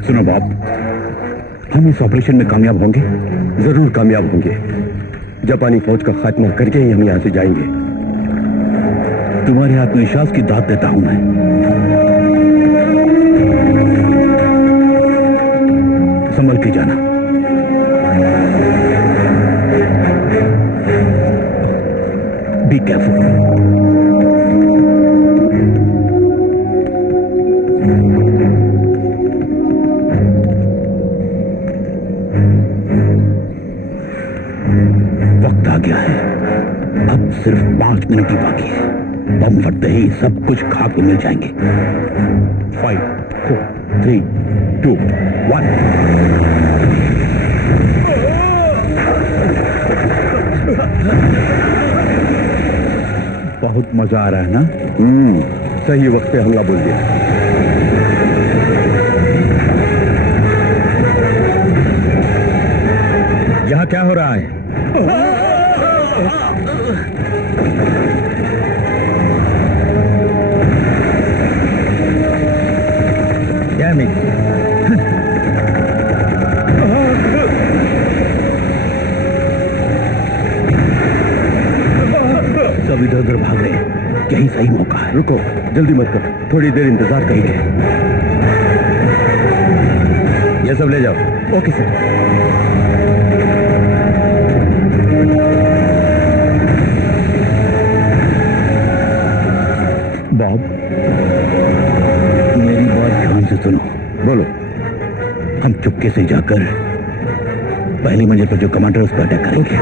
सुनो बॉब, हम इस ऑपरेशन में कामयाब होंगे। जरूर कामयाब होंगे। जापानी फौज का खात्मा करके ही हम यहां से जाएंगे। तुम्हारे आत्मविश्वास की दाद देता हूं मैं। संभल के जाना। Be careful. वक्त आ गया है, अब सिर्फ 5 मिनट ही बाकी है। बम फटते ही सब कुछ खाक में मिल जाएंगे। 5, 4, 3, 2, 1। बहुत मजा आ रहा है ना? सही वक्त पे हमला बोल दिया। यहाँ क्या हो रहा है? क्या सब इधर उधर भाग रहे हैं। यही सही मौका है। रुको, जल्दी मत करो, थोड़ी देर इंतजार करिए। ये सब ले जाओ। Okay sir. बॉब, मेरी बात ध्यान से सुनो। बोलो। हम चुपके से जाकर पहली मंजिल पर जो कमांडर उस पर अटैक करेंगे।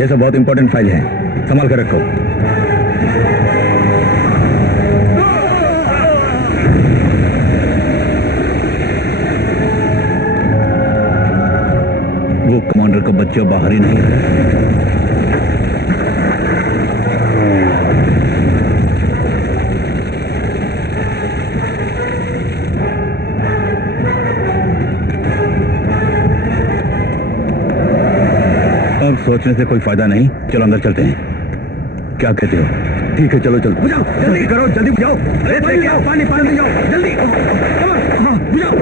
ये सब बहुत इंपॉर्टेंट फाइल है, संभाल कर रखो। वो कमांडर का बच्चा बाहर ही नहीं है। अब सोचने से कोई फायदा नहीं, चलो अंदर चलते हैं। क्या कहते हो? ठीक है, चलो चलो। बुझाओ, जल्दी करो, जल्दी बुझाओ। अरे लेके आओ, पानी पानी जाओ, जल्दी। हाँ, बुझाओ।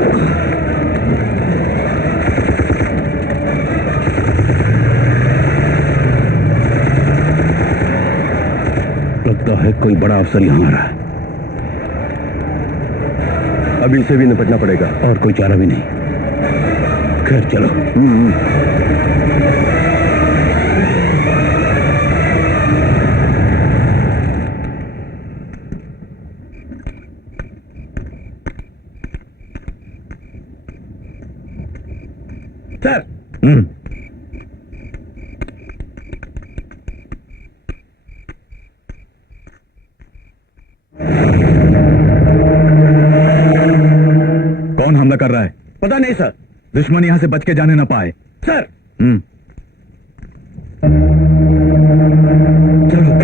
लगता है कोई बड़ा अफसर यहाँ आ रहा है। अभी इसे भी निपटना पड़ेगा। और कोई चारा भी नहीं। खैर चलो। सर। कौन हमला कर रहा है? पता नहीं सर। दुश्मन यहां से बच के जाने ना पाए। सर। चलो।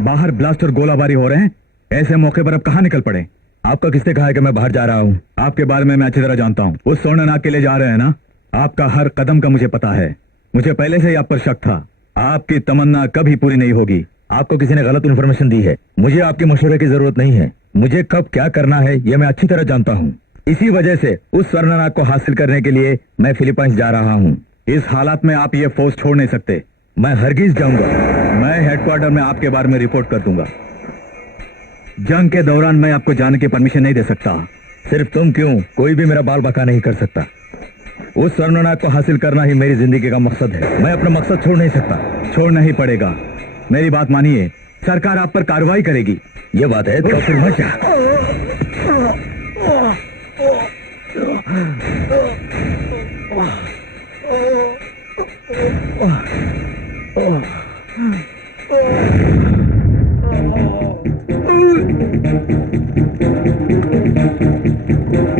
बाहर ब्लास्ट और गोलाबारी हो रहे हैं, ऐसे मौके पर अब कहां निकल पड़े? आपका किसने कहा है कि मैं बाहर जा रहा हूं? आपके बारे में मैं अच्छी तरह जानता हूं। उस स्वर्णनाग के लिए जा रहे हैं ना? आपका हर कदम का मुझे पता है। मुझे पहले से ही आप पर शक था। आपकी तमन्ना कभी पूरी नहीं होगी। आपको किसी ने गलत इन्फॉर्मेशन दी है। मुझे आपके मशवरे की जरूरत नहीं है। मुझे कब क्या करना है यह मैं अच्छी तरह जानता हूं। इसी वजह से उस स्वर्णनाग को हासिल करने के लिए मैं फिलीपाइंस जा रहा हूं। इस हालात में आप ये फौज छोड़ नहीं सकते। मैं हरगिज जाऊंगा। मैं हेडक्वार्टर में आपके बारे में रिपोर्ट कर दूंगा। जंग के दौरान मैं आपको जाने की परमिशन नहीं दे सकता। सिर्फ तुम क्यों, कोई भी मेरा बाल बका नहीं कर सकता। उस स्वर्णनाग को हासिल करना ही मेरी जिंदगी का मकसद है। मैं अपना मकसद छोड़ नहीं सकता, छोड़ना ही पड़ेगा। मेरी बात मानिए, सरकार आप पर कार्रवाई करेगी। ये बात है तो फिर मत जा।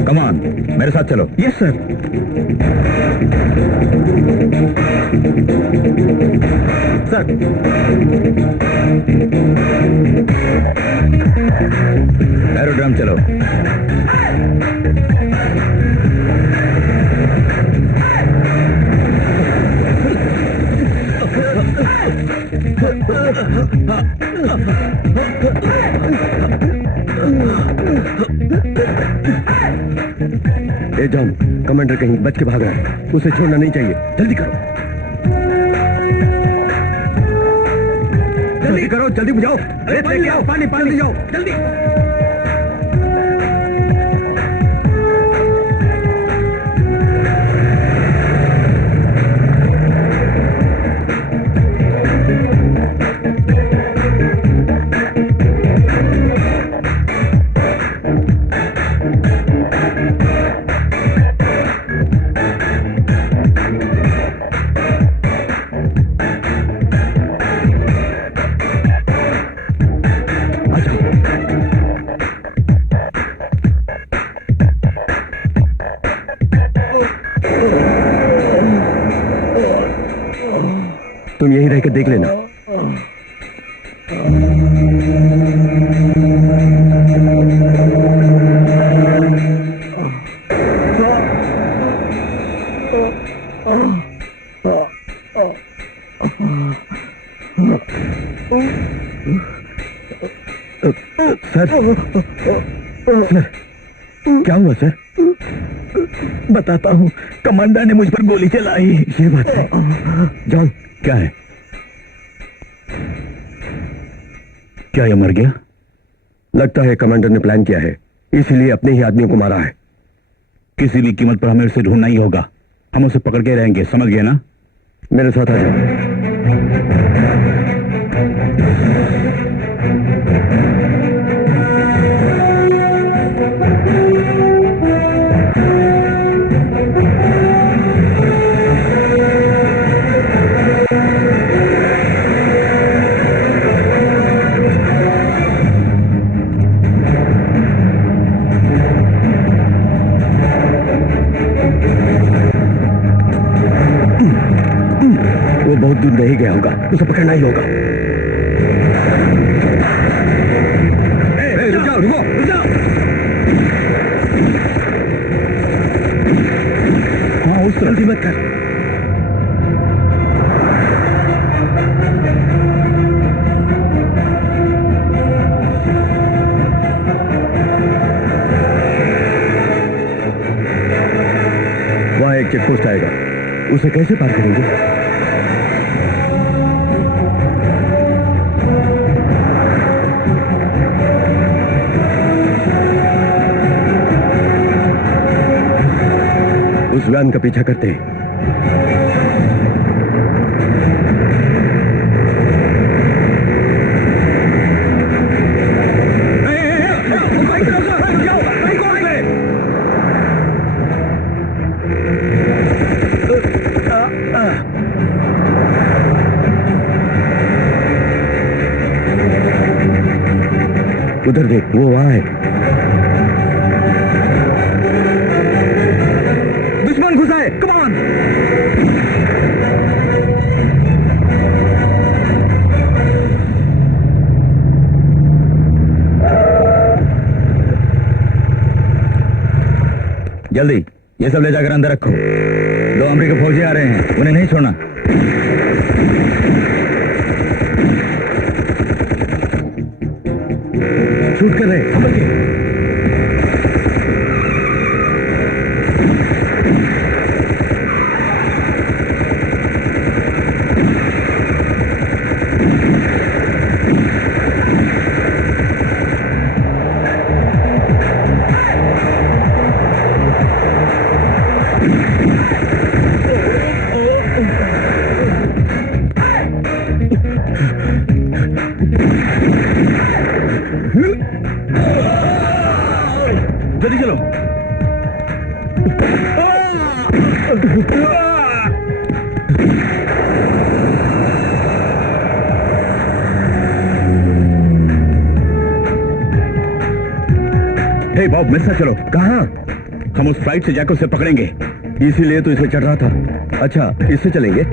कमान, मेरे साथ चलो। Yes sir. सर, एरोड्रम चलो। ए जॉन, कमांडर कहीं बच के भाग रहा है, उसे छोड़ना नहीं चाहिए। जल्दी करो, जल्दी करो, जल्दी बुझाओ। अरे पानी आओ, पानी पानी जाओ, जल्दी। तुम यहीं रह के देख लेना। सर, सर, क्या हुआ सर? बताता हूँ, कमांडर ने मुझ पर गोली चलाई। ये बात है। जॉन, क्या है? क्या ये मर गया? लगता है कमांडर ने प्लान किया है, इसीलिए अपने ही आदमियों को मारा है। किसी भी कीमत पर हमें उसे ढूंढना ही होगा। हम उसे पकड़ के रहेंगे, समझ गए ना? मेरे साथ आ जाओ। बहुत दूर नहीं गया होगा, उसे पकड़ना ही होगा। रुक जाओ, रुको, रुक जाओ। हाँ, उस तरफ मत कर। वहां एक चेक पोस्ट आएगा, उसे कैसे पार करेंगे? उस वैन का पीछा करते हैं। उधर देख, वो वहां है। दुश्मन घुसा है, कम ऑन। जल्दी ये सब ले जाकर अंदर रखो। 2 अमेरिकी फौजी आ रहे हैं, उन्हें नहीं छोड़ना। शूट कर रहे, समझ गए? हे बॉब, मिस ना चलो। कहाँ? हम उस फ्लाइट से जाकर उसे पकड़ेंगे। इसीलिए तो इसे चढ़ रहा था। अच्छा, इससे चलेंगे?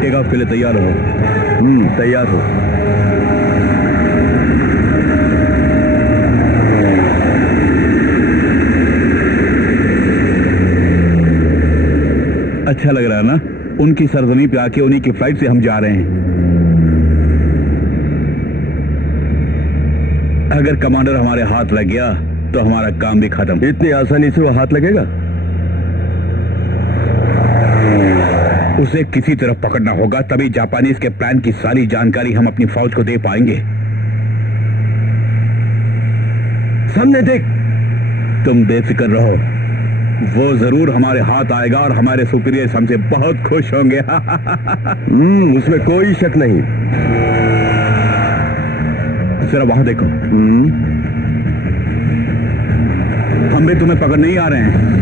टेक ऑफ के लिए तैयार हो। तैयार हो। अच्छा लग रहा है ना? उनकी सरजमी पे आके उन्हीं की फ्लाइट से हम जा रहे हैं। अगर कमांडर हमारे हाथ लग गया तो हमारा काम भी खत्म। इतनी आसानी से वो हाथ लगेगा? उसे किसी तरह पकड़ना होगा, तभी जापानीज के प्लान की सारी जानकारी हम अपनी फौज को दे पाएंगे। सामने देख। तुम बेफिक्र रहो, वो जरूर हमारे हाथ आएगा और हमारे सुपीरियर्स हमसे बहुत खुश होंगे। उसमें कोई शक नहीं। जरा वहां देखो। हम भी तुम्हें पकड़ नहीं आ रहे हैं।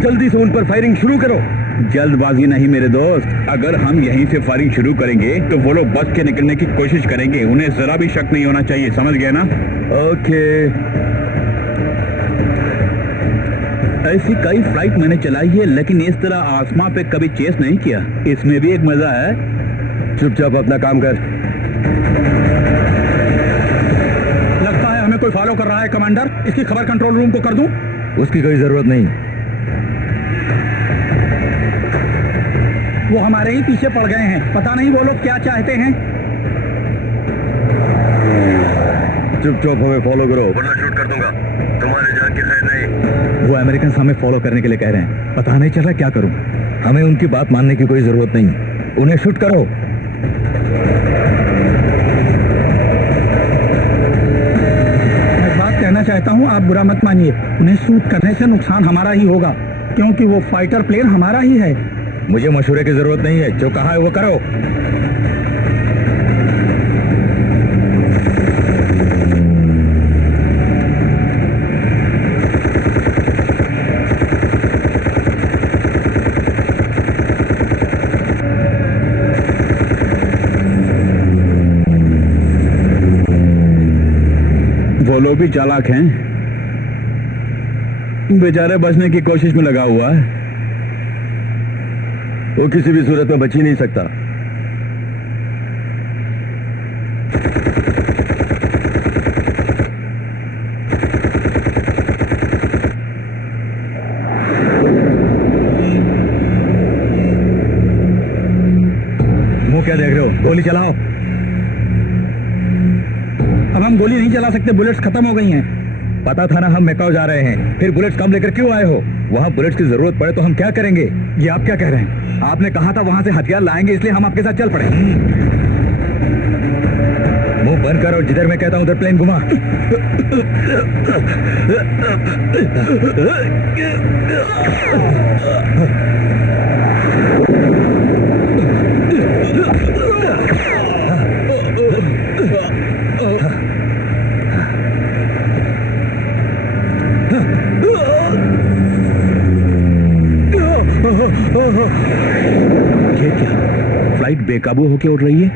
जल्दी से उन पर फायरिंग शुरू करो। जल्दबाजी नहीं मेरे दोस्त, अगर हम यहीं से फायरिंग शुरू करेंगे तो वो लोग बच के निकलने की कोशिश करेंगे। उन्हें जरा भी शक नहीं होना चाहिए, समझ गए ना? ओके। ऐसी कई फ्लाइट मैंने चलाई है, लेकिन इस तरह आसमां पे कभी चेस नहीं किया। इसमें भी एक मजा है। चुपचाप अपना काम कर। लगता है हमें कोई फॉलो कर रहा है कमांडर। इसकी खबर कंट्रोल रूम को कर दूं? उसकी कोई जरूरत नहीं। वो हमारे ही पीछे पड़ गए हैं। पता नहीं वो लोग क्या चाहते हैं। चुपचाप हमें फॉलो करो वरना शूट कर दूंगा। तुम्हारे जान की खैर नहीं। वो अमेरिकन हमें फॉलो करने के लिए कह रहे हैं। पता नहीं चल रहा क्या करूं। हमें उनकी बात मानने की कोई जरूरत नहीं। उन्हें शूट करो। मैं बात कहना चाहता हूं, आप बुरा मत मानिए। उन्हें शूट करने से नुकसान हमारा ही होगा, क्योंकि वो फाइटर प्लेन हमारा ही है। मुझे मशवरे की जरूरत नहीं है। जो कहा है वो करो। वो लोग भी चालाक हैं, बेचारे बचने की कोशिश में लगा हुआ है। वो किसी भी सूरत में बच ही नहीं सकता। मुंह क्या देख रहे हो? गोली चलाओ। अब हम गोली नहीं चला सकते, बुलेट्स खत्म हो गई हैं। पता था ना हम मैकाओ जा रहे हैं। फिर बुलेट्स कम लेकर क्यों आए हो? वहाँ बुलेट्स की जरूरत पड़े तो हम क्या करेंगे? ये आप क्या कह रहे हैं? आपने कहा था वहां से हथियार लाएंगे, इसलिए हम आपके साथ चल पड़े। मुंह बंद कर और जिधर मैं कहता हूं उधर प्लेन घुमा। ये क्या? फ्लाइट बेकाबू होके उड़ रही है।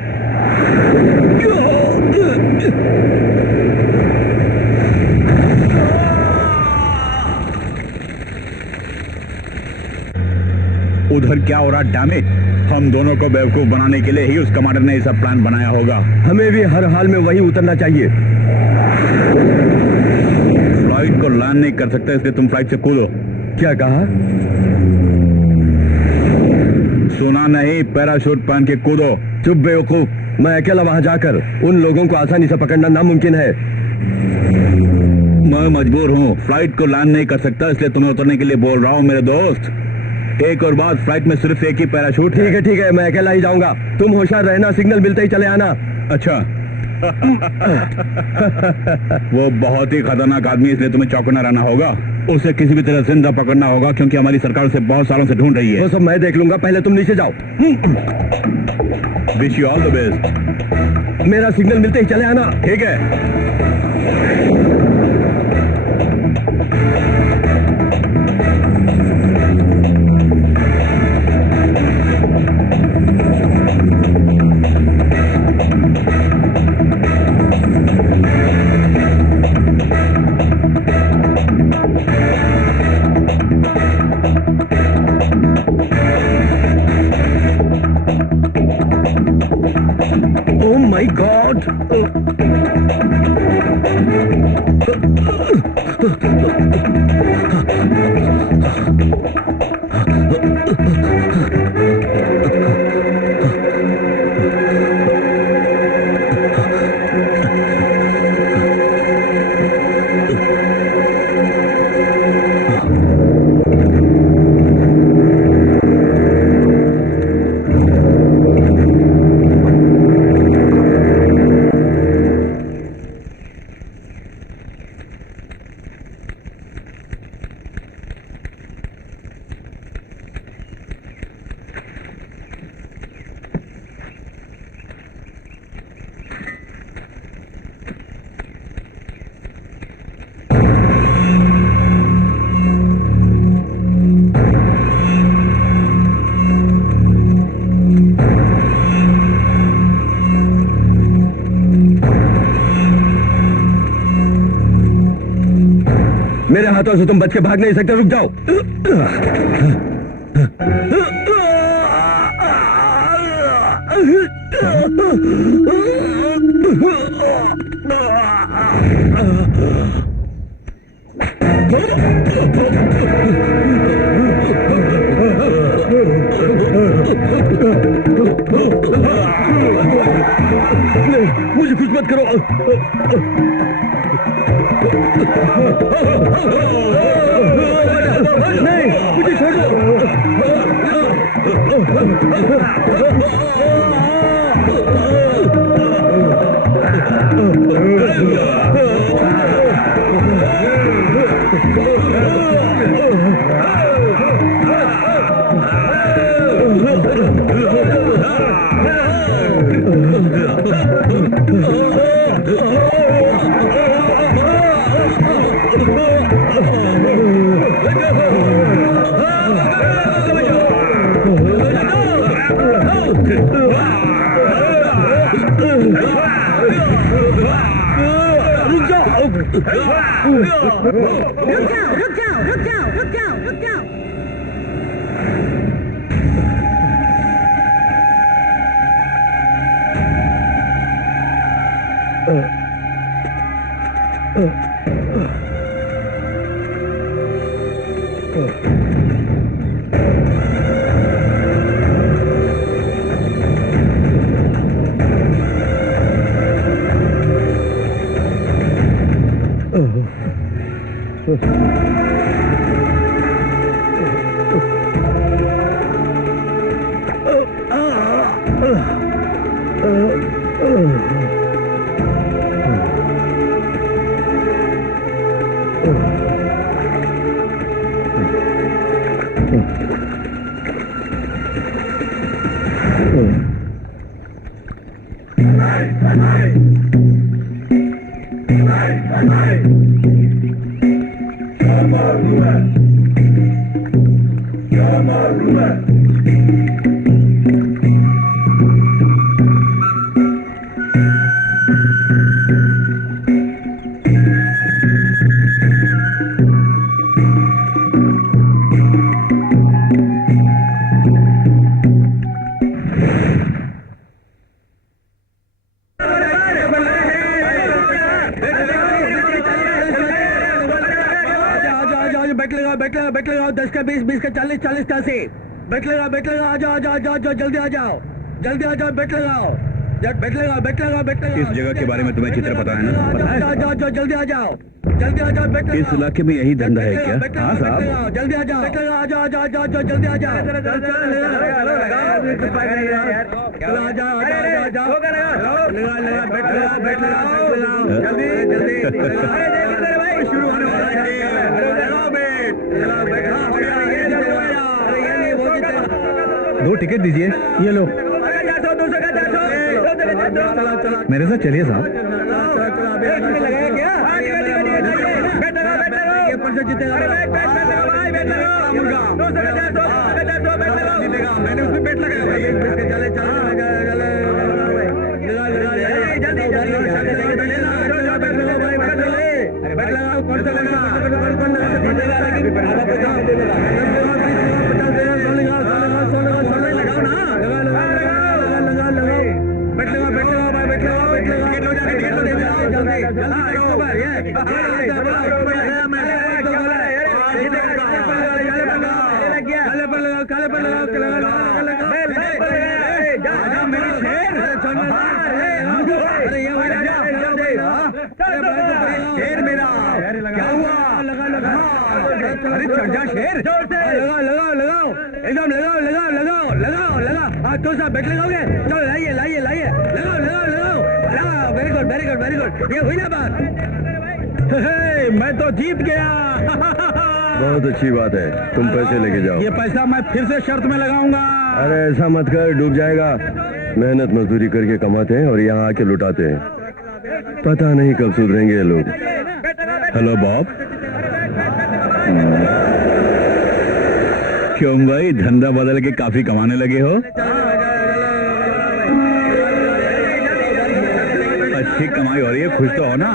उधर क्या हो रहा? डैमेज। हम दोनों को बेवकूफ बनाने के लिए ही उस कमांडर ने ऐसा प्लान बनाया होगा। हमें भी हर हाल में वहीं उतरना चाहिए। फ्लाइट को लैंड नहीं कर सकते, इसलिए तुम फ्लाइट से कूदो। क्या कहा? सुना नहीं? पैराशूट पहन के कूदो। चुप बेवकूफ। मैं अकेला वहां जाकर उन लोगों को आसानी से पकड़ना नामुमकिन है। मैं मजबूर हूँ, फ्लाइट को लैंड नहीं कर सकता, इसलिए तुम्हें उतरने के लिए बोल रहा हूँ मेरे दोस्त। एक और बात, फ्लाइट में सिर्फ एक ही पैराशूट है। ठीक है, मैं अकेला ही जाऊंगा। तुम होशियार रहना, सिग्नल मिलते ही चले आना। अच्छा। वो बहुत ही खतरनाक आदमी है, इसलिए तुम्हें चौकन्ना रहना होगा। उसे किसी भी तरह जिंदा पकड़ना होगा, क्योंकि हमारी सरकार उसे बहुत सालों से ढूंढ रही है। वो सब मैं देख लूंगा, पहले तुम नीचे जाओ। Wish you all the best. मेरा सिग्नल मिलते ही चले आना। ठीक है। Oh my God! मेरे हाथों से तुम बच के भाग नहीं सकते, रुक जाओ। मुझे कुछ मत करो। नहीं, मुझे छोड़ रुक जाओ। बैठ लगाओ 10 का 20, 20 का 40, 40 का 80। बैठ लगाओ आ जाओ जल्दी आ जाओ बैठ लगाओ। बैठ लगाओ बैठ लगाओ बैठ लगाओ। इस जगह के बारे में तुम्हें चित्र पता है ना? पता है? जाओ जाओ जाओ जल्दी आ जाओ जल्दी आ जाओ बैठ लगाओ। इस इलाके में यही धंधा है क्या? हाँ साहब जल्दी आ जाओ बैठ लगाओ आ जाओ आ जाओ आ जाओ जाओ जल्दी आ जाओ। आ जाओ बैठ लगाओ जल्दी जल्दी शुरू होने वाला है। लगाओ बैठ लगाओ बैठ। दो टिकट दीजिए। ये लो। मेरे साथ चलिए साहब। मैंने उसमें पेट लगाया भाई। चले शेर मेरा क्या हुआ? अरे चढ़ जा शेर। लगाओ लगाओ लगाओ एकदम लगाओ लगाओ लगाओ लगाओ लगाओ। तो साहब बैठ लगाओगे? चलो लाइए लाइए लाइए लगाओ लगाओ लगाओ लगाओ। Very good very good very good. ये हुई ना बात? मैं तो जीत गया। बहुत अच्छी बात है, तुम पैसे लेके जाओ। ये पैसा मैं फिर से शर्त में लगाऊंगा। अरे ऐसा मत कर, डूब जाएगा। मेहनत मजदूरी करके कमाते हैं और यहाँ आके लुटाते हैं। पता नहीं कब सुधरेंगे ये लोग। Hello Bob. क्यों भाई, धंधा बदल के काफी कमाने लगे हो? अच्छी कमाई हो रही है, खुश तो हो ना?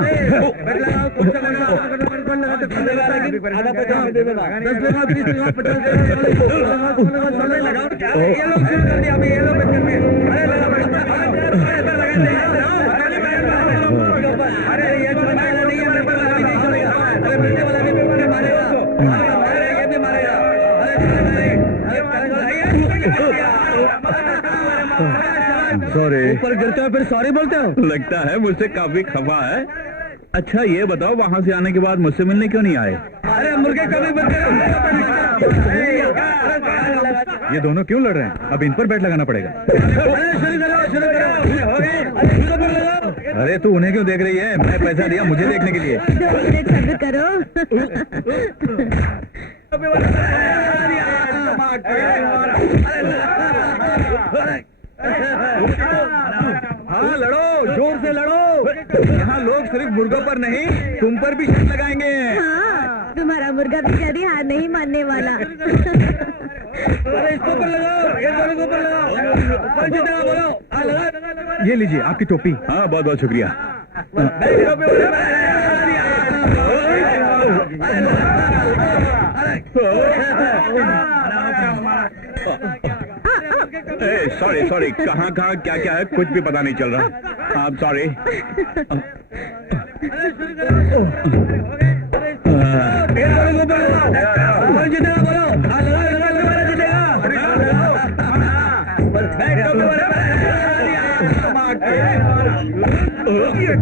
सॉरी। ऊपर गिरते हो फिर सॉरी बोलते हो? लगता है मुझसे काफी खफा है। अच्छा ये बताओ, वहां से आने के बाद मुझसे मिलने क्यों नहीं आए? अरे मुर्गे कभी ये दोनों क्यों लड़ रहे हैं? अब इन पर बैट लगाना पड़ेगा। अरे तू उन्हें क्यों देख रही है? मैं पैसा दिया मुझे देखने के लिए। सब्र करो। हाँ लड़ो, जोर से लड़ो। यहाँ लोग सिर्फ मुर्गों पर नहीं, तुम पर भी शर्त लगाएंगे। हाँ, तुम्हारा मुर्गा बेचारी हार नहीं मानने वाला। अरे इसको ऊपर लगाओ, ये दोनों को ऊपर लगाओ। कौन जीतेगा बोलो? ये लीजिए आपकी टोपी। हाँ बहुत बहुत शुक्रिया। सॉरी सॉरी, कहाँ कहाँ क्या क्या है कुछ भी पता नहीं चल रहा। आप सॉरी। कौन जीतेगा बोलो?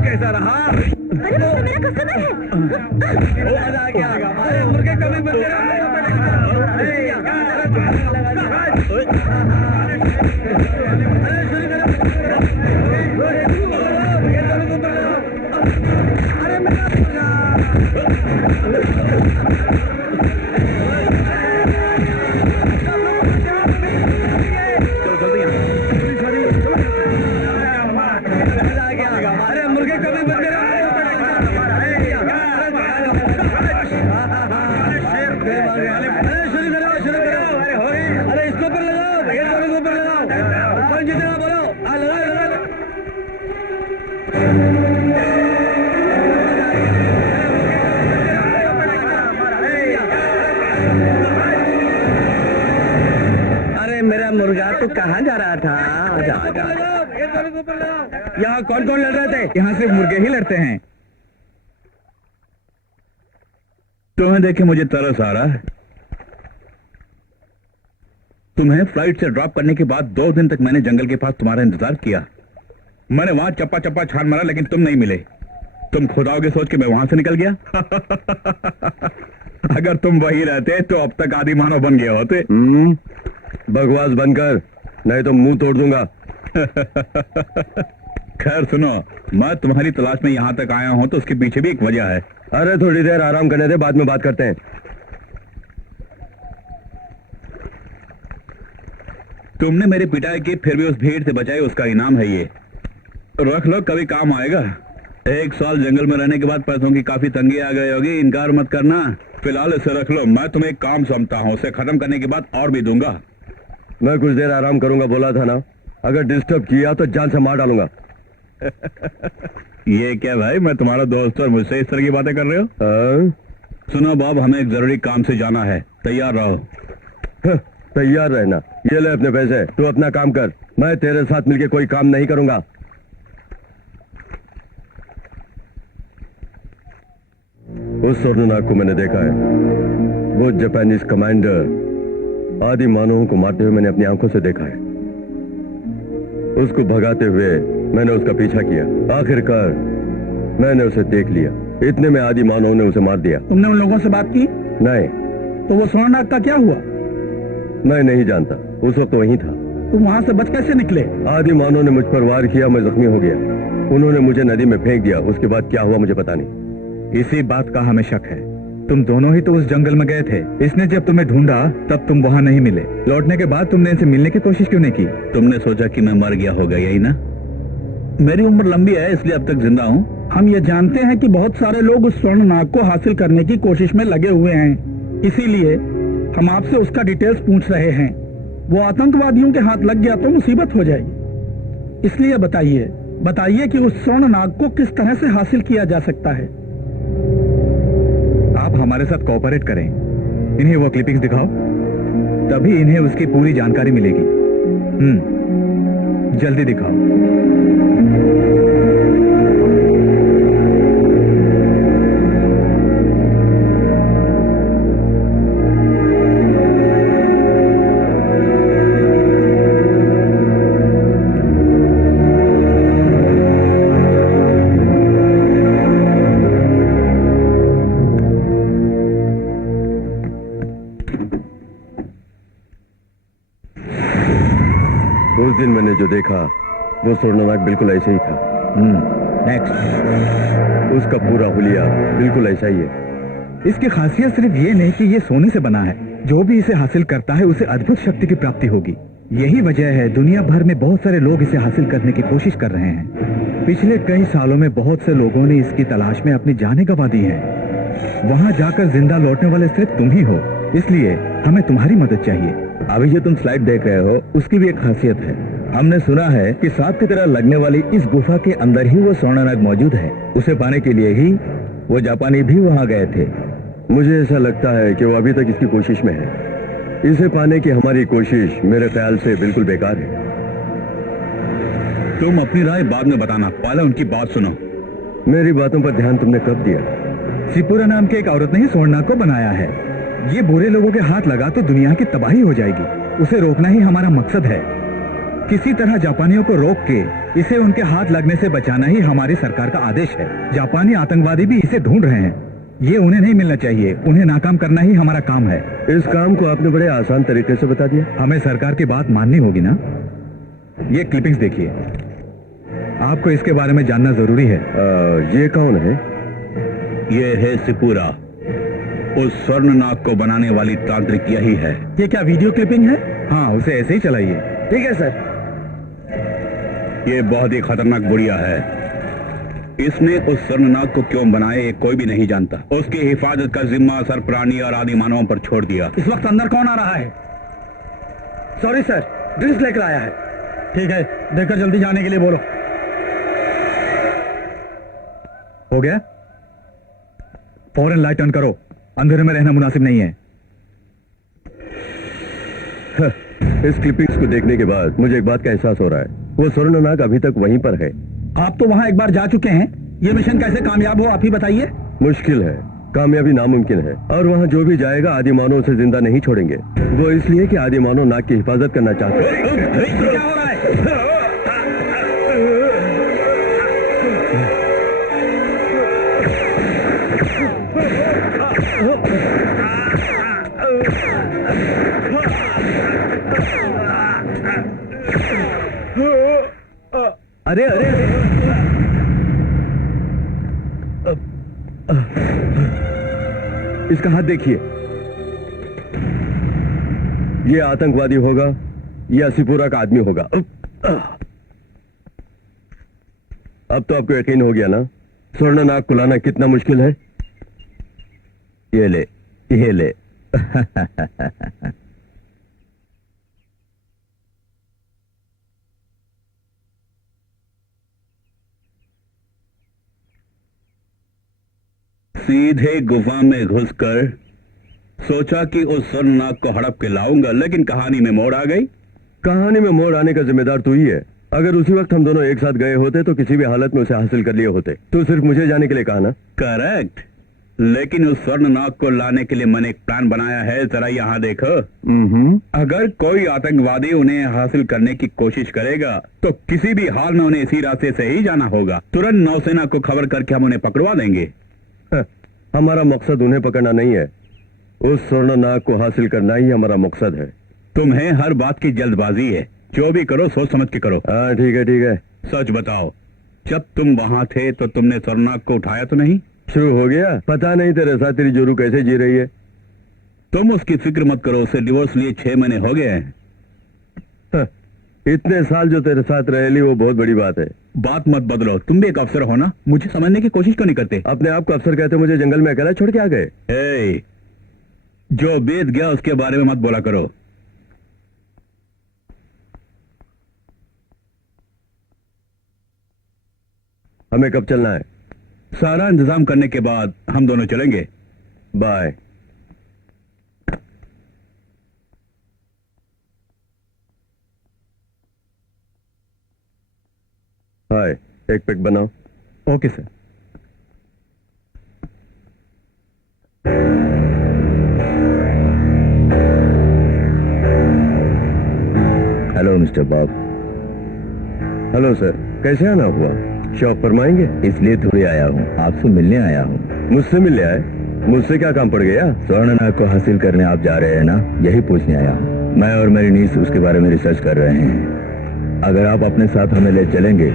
कैसा रहा? अरे वो तो मेरा कस्टमर है। अरे मुर्गे कभी बनते मुर्गा तो कहाँ जा रहा था? आजा आजा। यहाँ कौन कौन लड़ रहे थे? यहाँ सिर्फ मुर्गे ही लड़ते हैं। तुम्हें देखे मुझे तरस आ रहा है। तुम्हें फ्लाइट से ड्रॉप करने के बाद 2 दिन तक मैंने जंगल के पास तुम्हारा इंतजार किया। मैंने वहां चप्पा चप्पा छान मारा लेकिन तुम नहीं मिले। तुम खुद आओगे सोच के मैं वहां से निकल गया। अगर तुम वही रहते तो अब तक आदि मानव बन गए होते। बकवास बंद कर, नहीं तो मुंह तोड़ दूंगा। खैर सुनो, मैं तुम्हारी तलाश में यहाँ तक आया हूँ तो उसके पीछे भी एक वजह है। अरे थोड़ी देर आराम करने दे, बाद में बात करते हैं। तुमने मेरी पिटाई की फिर भी उस भीड़ से बचाई, उसका इनाम है ये। रख लो, कभी काम आएगा। 1 साल जंगल में रहने के बाद पैसों की काफी तंगी आ गई होगी, इनकार मत करना। फिलहाल इसे रख लो, मैं तुम्हें एक काम सौंपता हूँ, उसे खत्म करने के बाद और भी दूंगा। मैं कुछ देर आराम करूंगा बोला था ना, अगर डिस्टर्ब किया तो जान से मार डालूंगा। ये क्या भाई, मैं तुम्हारा दोस्त और मुझसे इस तरह की बातें कर रहे हो? सुनो बॉब, हमें एक जरूरी काम से जाना है, तैयार रहो। तैयार रहना, ये ले अपने पैसे, तू अपना काम कर, मैं तेरे साथ मिलके कोई काम नहीं करूंगा। उस स्वर्णनाग को मैंने देखा है, वो जापानीज कमांडर आदि मानवों को मारते हुए मैंने अपनी आंखों से देखा है। उसको भगाते हुए मैंने उसका पीछा किया, आखिरकार मैंने उसे देख लिया। इतने में आदि मानव ने उसे मार दिया। तुमने उन लोगों से बात की? नहीं, तो वो स्वर्णनाग का क्या हुआ? मैं नहीं जानता, उस वक्त वहीं था। तुम वहां से बच कैसे निकले? आदि मानव ने मुझ पर वार किया, मैं जख्मी हो गया। उन्होंने मुझे नदी में फेंक दिया, उसके बाद क्या हुआ मुझे पता नहीं। इसी बात का हमें शक है। तुम दोनों ही तो उस जंगल में गए थे। इसने जब तुम्हें ढूंढा तब तुम वहां नहीं मिले। लौटने के बाद तुमने इनसे मिलने की कोशिश क्यों नहीं की? तुमने सोचा कि मैं मर गया होगा, यही ना? मेरी उम्र लंबी है इसलिए अब तक जिंदा हूँ। हम ये जानते हैं कि बहुत सारे लोग उस स्वर्णनाग को हासिल करने की कोशिश में लगे हुए हैं, इसीलिए हम आपसे उसका डिटेल्स पूछ रहे हैं। वो आतंकवादियों के हाथ लग गया तो मुसीबत हो जाएगी। इसलिए बताइए कि उस स्वर्णनाग को किस तरह से हासिल किया जा सकता है। आप हमारे साथ कोऑपरेट करें, इन्हें वो क्लिपिंग्स दिखाओ, तभी इन्हें उसकी पूरी जानकारी मिलेगी। जल्दी दिखाओ। उस दिन मैंने जो देखा वो स्वर्णनाग बिल्कुल ऐसे ही था। नेक्स्ट। उसका पूरा हुलिया बिल्कुल ऐसा ही है। इसकी खासियत सिर्फ ये नहीं कि ये सोने से बना है, जो भी इसे हासिल करता है उसे अद्भुत शक्ति की प्राप्ति होगी। यही वजह है दुनिया भर में बहुत सारे लोग इसे हासिल करने की कोशिश कर रहे हैं। पिछले कई सालों में बहुत से लोगों ने इसकी तलाश में अपनी जानें गंवा दी हैं। वहां जाकर जिंदा लौटने वाले सिर्फ तुम ही हो, इसलिए हमें तुम्हारी मदद चाहिए। अभी जो तुम स्लाइड देख रहे हो उसकी भी एक खासियत है। हमने सुना है कि सांप की तरह लगने वाली इस गुफा के अंदर ही वो स्वर्णनाग मौजूद है। उसे पाने के लिए ही वो जापानी भी वहां गए थे। मुझे ऐसा लगता है कि वो अभी तक इसकी कोशिश में है। इसे पाने की हमारी कोशिश मेरे ख्याल से बिल्कुल बेकार है। तुम अपनी राय बाद में बताना, पहले उनकी बात सुनो। मेरी बातों पर ध्यान तुमने कब दिया? सिपुरा नाम के एक औरत ने ही स्वर्णनाग को बनाया है। ये बुरे लोगों के हाथ लगा तो दुनिया की तबाही हो जाएगी। उसे रोकना ही हमारा मकसद है। किसी तरह जापानियों को रोक के इसे उनके हाथ लगने से बचाना ही हमारी सरकार का आदेश है। जापानी आतंकवादी भी इसे ढूंढ रहे हैं। ये उन्हें नहीं मिलना चाहिए, उन्हें नाकाम करना ही हमारा काम है। इस काम को आपने बड़े आसान तरीके से बता दिया। हमें सरकार की बात माननी होगी ना। ये क्लिपिंग्स देखिए, आपको इसके बारे में जानना जरूरी है। ये कौन है? ये है सिपुरा, उस स्वर्णनाग को बनाने वाली तांत्रिक यही है। ये क्या वीडियो क्लिपिंग है? हाँ, उसे ऐसे ही चलाइए। ठीक है सर। ये बहुत ही खतरनाक बुढ़िया है। इसने उस स्वर्णनाग को क्यों बनाया ये कोई भी नहीं जानता। उसकी हिफाजत का जिम्मा सर प्राणी और आदि मानवों पर छोड़ दिया। इस वक्त अंदर कौन आ रहा है? सॉरी सर, ड्रिंक्स लेकर आया है। ठीक है, देखकर जल्दी जाने के लिए बोलो। हो गया? फौरन लाइट ऑन करो, अंधेरे में रहना मुनासिब नहीं है। इस क्लिपिंग्स को देखने के बाद मुझे एक बात का एहसास हो रहा है, वो स्वर्णनाग अभी तक वहीं पर है। आप तो वहां एक बार जा चुके हैं, ये मिशन कैसे कामयाब हो आप ही बताइए। मुश्किल है, कामयाबी नामुमकिन है। और वहाँ जो भी जाएगा आदि मानव उसे जिंदा नहीं छोड़ेंगे। वो इसलिए कि आदि मानव नाग की हिफाजत करना चाहते हैं। क्या हो रहा है? अरे अरे इसका हाथ देखिए, ये आतंकवादी होगा या सिपुरा का आदमी होगा। अब तो आपको यकीन हो गया ना स्वर्णनाग को लाना कितना मुश्किल है। ये ले, ये ले। सीधे गुफा में घुसकर सोचा कि उस स्वर्णनाग को हड़प के लाऊंगा, लेकिन कहानी में मोड़ आ गई। कहानी में मोड़ आने का जिम्मेदार तू ही है। अगर उसी वक्त हम दोनों एक साथ गए होते तो किसी भी हालत में उसे हासिल कर लिए होते। तू सिर्फ मुझे जाने के लिए कहा ना। करेक्ट, लेकिन उस स्वर्णनाग को लाने के लिए मैंने एक प्लान बनाया है, जरा यहाँ देखो। अगर कोई आतंकवादी उन्हें हासिल करने की कोशिश करेगा तो किसी भी हाल में उन्हें इसी रास्ते से ही जाना होगा। तुरंत नौसेना को खबर करके हम उन्हें पकड़वा देंगे। हमारा मकसद उन्हें पकड़ना नहीं है, उस स्वर्णनाग को हासिल करना ही हमारा मकसद है। तुम्हें हर बात की जल्दबाजी है, जो भी करो सोच समझ के करो। हाँ ठीक है ठीक है। सच बताओ, जब तुम वहां थे तो तुमने स्वर्णनाग को उठाया तो नहीं? शुरू हो गया, पता नहीं तेरे साथ तेरी जोरू कैसे जी रही है। तुम उसकी फिक्र मत करो, उसे डिवोर्स लिए 6 महीने हो गए हैं। इतने साल जो तेरे साथ रह ली वो बहुत बड़ी बात है। बात मत बदलो, तुम भी एक अफसर हो ना, मुझे समझने की कोशिश क्यों नहीं करते? अपने आप को अफसर कहते मुझे जंगल में अकेला छोड़ के आ गए। जो बीत गया उसके बारे में मत बोला करो। हमें कब चलना है? सारा इंतजाम करने के बाद हम दोनों चलेंगे। बाय। हाय, एक पिक बनाओ। Okay sir. Hello mister Bob. Hello sir, कैसे आना हुआ? शॉप फरमाएंगे? इसलिए थोड़ी आया हूँ, आपसे मिलने आया हूँ। मुझसे मिलने आए? मुझसे क्या काम पड़ गया? स्वर्णनाग को हासिल करने आप जा रहे हैं ना, यही पूछने आया हूँ। मैं और मेरी नीस उसके बारे में रिसर्च कर रहे हैं। अगर आप अपने साथ हमें ले चलेंगे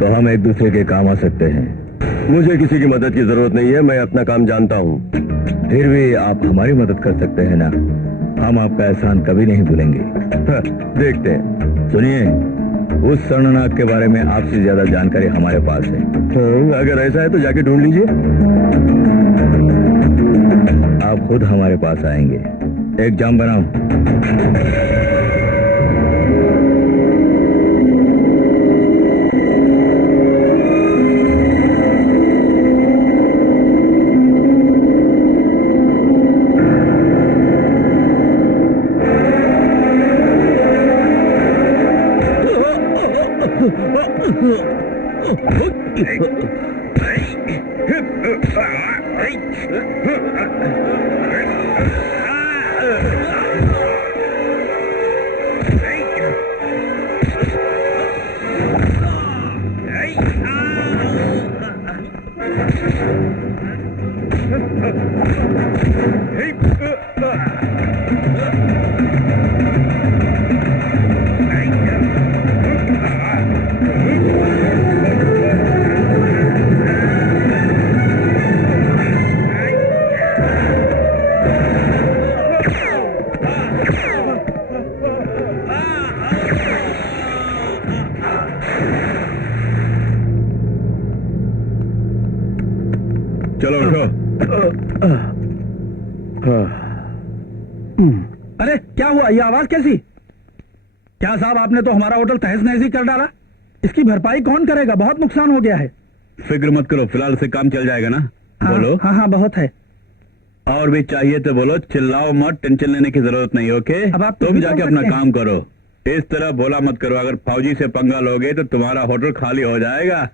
तो हम एक दूसरे के काम आ सकते हैं। मुझे किसी की मदद की जरूरत नहीं है, मैं अपना काम जानता हूँ। फिर भी आप हमारी मदद कर सकते हैं ना, हम आपका एहसान कभी नहीं भूलेंगे। देखते हैं। सुनिए, उस स्वर्णनाग के बारे में आपसे ज्यादा जानकारी हमारे पास है। अगर ऐसा है तो जाके ढूंढ लीजिए। आप खुद हमारे पास आएंगे। एक जाम बनाओ। चलो उठो। अरे क्या हुआ, ये आवाज कैसी? क्या साहब, आपने तो हमारा होटल तहस नहस ही कर डाला। इसकी भरपाई कौन करेगा? बहुत नुकसान हो गया है। फिक्र मत करो, फिलहाल से काम चल जाएगा ना। हाँ, बोलो। हाँ हाँ बहुत है। और भी चाहिए तो बोलो, चिल्लाओ मत, टेंशन लेने की जरूरत नहीं। ओके, अब आप तुम भी जाके बोल अपना सकते हैं। काम करो। इस तरह बोला मत करो, अगर फौजी से पंगा लोगे तो तुम्हारा होटल खाली हो जाएगा।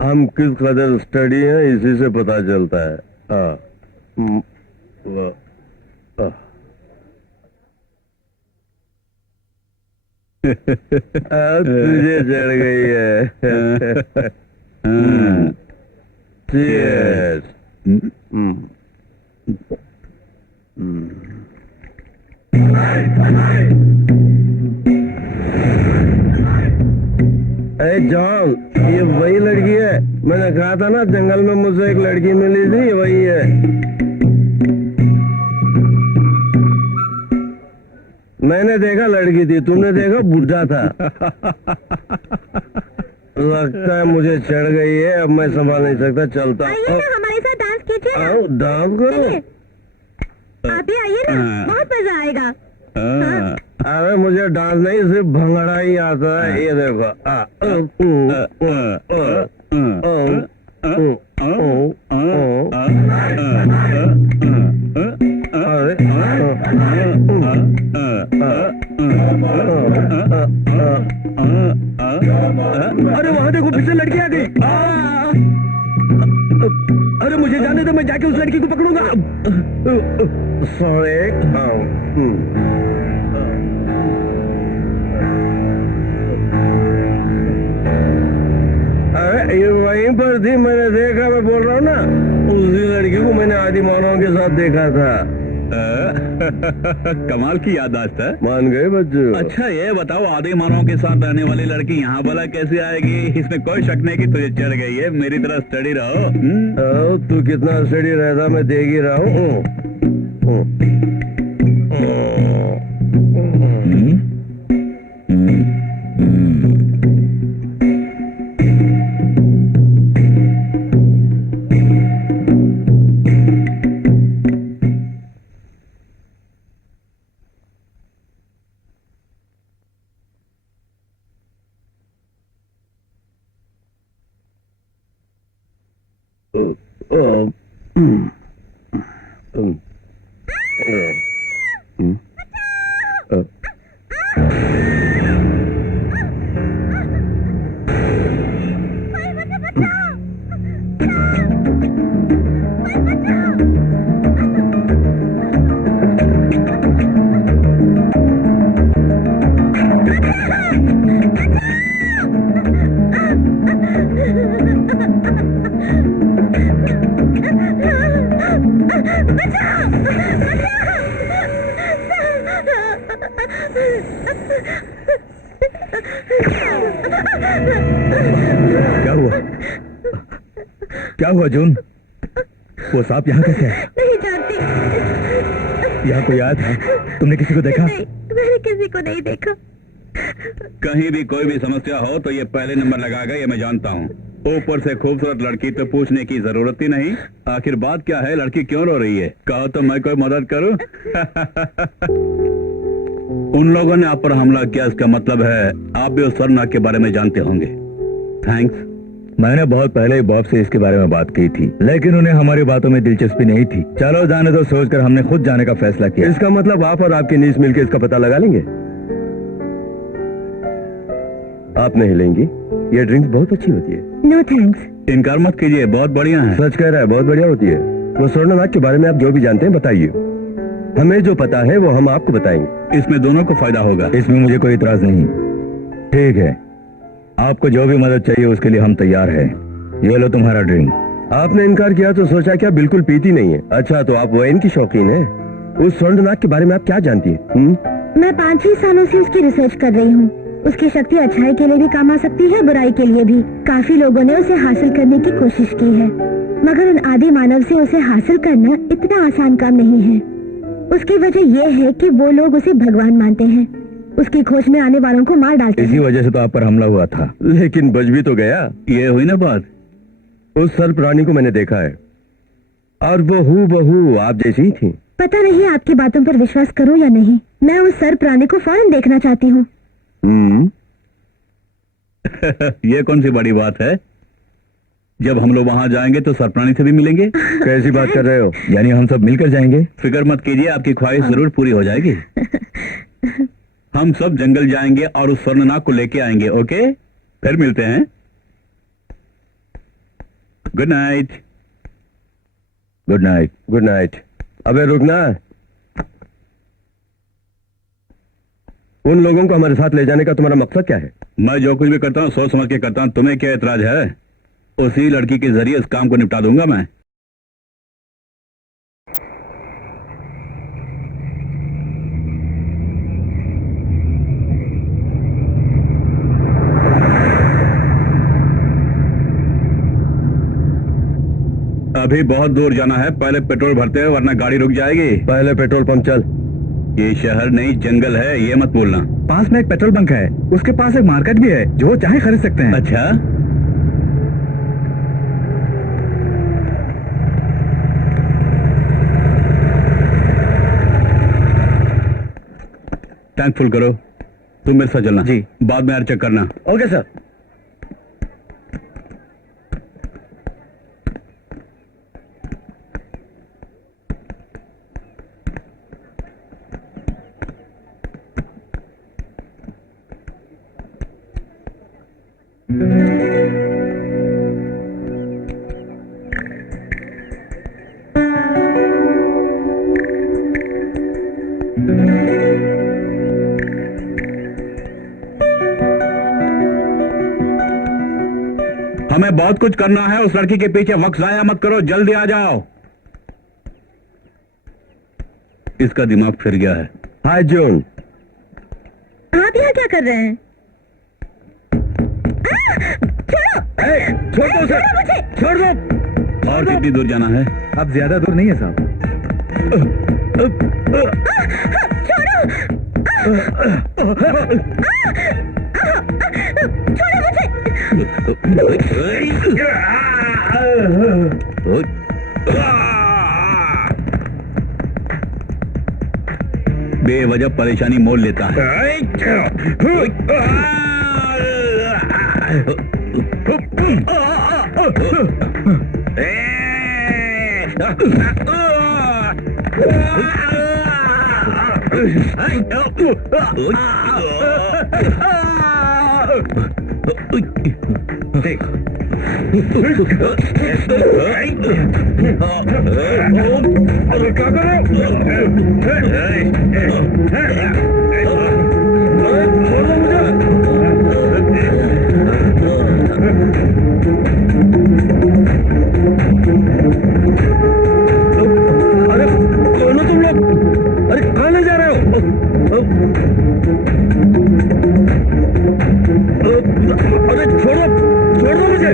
हम किस कदर स्टडी है इसी से पता चलता है। हाँ, तुझे चढ़ गई है। Cheers. जॉन, ये वही लड़की है। मैंने कहा था ना जंगल में मुझसे एक लड़की मिली थी, वही है। मैंने देखा लड़की थी, तुमने देखा बुढ़ा था। लगता है मुझे चढ़ गई है, अब मैं संभाल नहीं सकता, चलता आइए ना हमारे साथ डांस कीजिए ना। आओ डांस करो। आप भी आइए ना, बहुत मजा आएगा। अरे मुझे डांस नहीं, सिर्फ भंगड़ा ही आता है। ये देखो। अरे वहाँ देखो, पीछे लड़की आ गई। अरे मुझे जाने दो, मैं जाके उस लड़की को पकड़ूंगा। सॉरी। अरे ये वहीं पर थी, मैंने देखा। मैं बोल रहा हूँ ना, उसी लड़की को मैंने आदि मानवों के साथ देखा था। कमाल की याददाश्त है। मान गए बच्चों? अच्छा ये बताओ, आदि मानवों के साथ रहने वाली लड़की यहाँ भला कैसे आएगी? इसमें कोई शक नहीं कि तुझे चढ़ गई है। मेरी तरह स्टडी रहो। तू कितना स्टडी रहता मैं देख ही रहा हूँ। क्या हुआ जून? वो सांप यहाँ कैसे है? नहीं जानती। यहाँ कोई आया था? तुमने किसी को देखा? नहीं, मैंने किसी को नहीं देखा। कहीं भी कोई भी समस्या हो तो ये पहले नंबर लगाएगा, ये मैं जानता हूँ। ऊपर से खूबसूरत लड़की तो पूछने की जरूरत ही नहीं। आखिर बात क्या है? लड़की क्यों रो रही है? कहो तो मैं कोई मदद करूँ? उन लोगों ने आप पर हमला किया, इसका मतलब है आप भी उस स्वर्णनाग के बारे में जानते होंगे। थैंक्स। मैंने बहुत पहले ही बॉब से इसके बारे में बात की थी, लेकिन उन्हें हमारी बातों में दिलचस्पी नहीं थी। चलो जाने दो सोचकर हमने खुद जाने का फैसला किया। इसका मतलब आप और आपकी नीस मिलकर इसका पता लगा लेंगे? आप नहीं लेंगी? ये ड्रिंक बहुत अच्छी होती है। No thanks. इनकार मत कीजिए, बहुत बढ़िया है। सच कह रहा है, बहुत बढ़िया होती है। वो स्वर्णनाग के बारे में आप जो भी जानते हैं बताइए। हमें जो पता है वो हम आपको बताएंगे। इसमें दोनों को फायदा होगा। इसमें मुझे कोई इतराज नहीं। ठीक है, आपको जो भी मदद चाहिए उसके लिए हम तैयार हैं। ये लो तुम्हारा ड्रिंक। आपने इनकार किया तो सोचा क्या बिल्कुल पीती नहीं है? अच्छा, तो आप वाइन की शौकीन है। उस स्वर्णनाग के बारे में आप क्या जानती है? मैं 5-6 सालों से उसकी रिसर्च कर रही हूँ। उसकी शक्ति अच्छाई के लिए भी काम आ सकती है, बुराई के लिए भी। काफी लोगों ने उसे हासिल करने की कोशिश की है, मगर उन आदि मानव से उसे हासिल करना इतना आसान काम नहीं है। उसकी वजह यह है कि वो लोग उसे भगवान मानते हैं। उसकी खोज में आने वालों को मार डालते हैं। इसी वजह से तो आप पर हमला हुआ था। लेकिन बच भी तो गया। ये हुई ना बात। उस सर्प रानी को मैंने देखा है और वो हूबहू आप जैसी ही थी। पता नहीं आपकी बातों पर विश्वास करूं या नहीं। मैं उस सर्प रानी को फौरन देखना चाहती हूँ। ये कौन सी बड़ी बात है? जब हम लोग वहां जाएंगे तो सरप्राणी से भी मिलेंगे। कैसी बात कर रहे हो? यानी हम सब मिलकर जाएंगे? फिक्र मत कीजिए, आपकी ख्वाहिश जरूर पूरी हो जाएगी। हम सब जंगल जाएंगे और उस स्वर्णनाग को लेके आएंगे। ओके, फिर मिलते हैं। Good night. Good night. Good night. अबे रुकना, उन लोगों को हमारे साथ ले जाने का तुम्हारा मकसद क्या है? मैं जो कुछ भी करता हूँ सोच समझ के करता हूँ, तुम्हें क्या एतराज है? उसी लड़की के जरिए इस काम को निपटा दूंगा मैं। अभी बहुत दूर जाना है, पहले पेट्रोल भरते हैं वरना गाड़ी रुक जाएगी। पहले पेट्रोल पंप चल। ये शहर नहीं जंगल है, ये मत बोलना। पास में एक पेट्रोल बंक है, उसके पास एक मार्केट भी है, जो वो चाहे खरीद सकते हैं। अच्छा, टैंक फुल करो। तुम मेरे साथ चलना जी। बाद में यार चेक करना। Okay sir. हमें बहुत कुछ करना है, उस लड़की के पीछे वक्त जाया मत करो, जल्दी आ जाओ। इसका दिमाग फिर गया है। हाय जून। आप यहाँ क्या कर रहे हैं? छोड़ दो उसे, छोड़ दो। और कितनी दूर जाना है? अब ज्यादा दूर नहीं है साहब। बेवजह परेशानी मोल लेता है। अरे क्या कर रहे हो? छोड़ दो मुझे। अरे कौन हो तुम लोग? अरे कहाँ ले जा रहे हो? अरे छोड़ दो मुझे,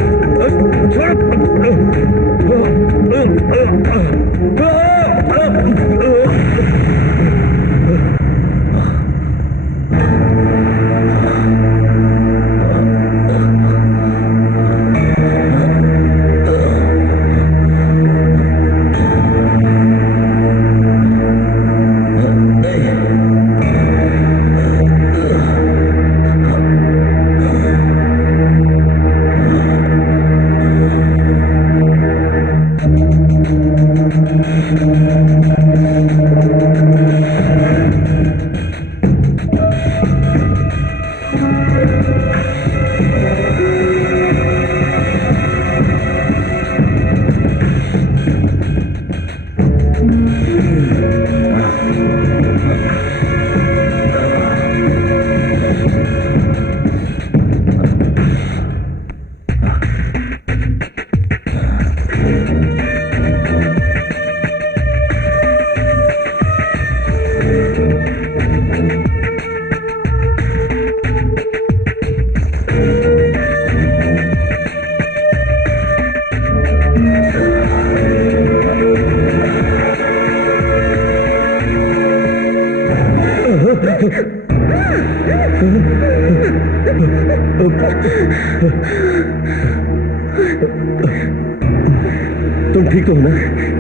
तुम ठीक तो हो ना?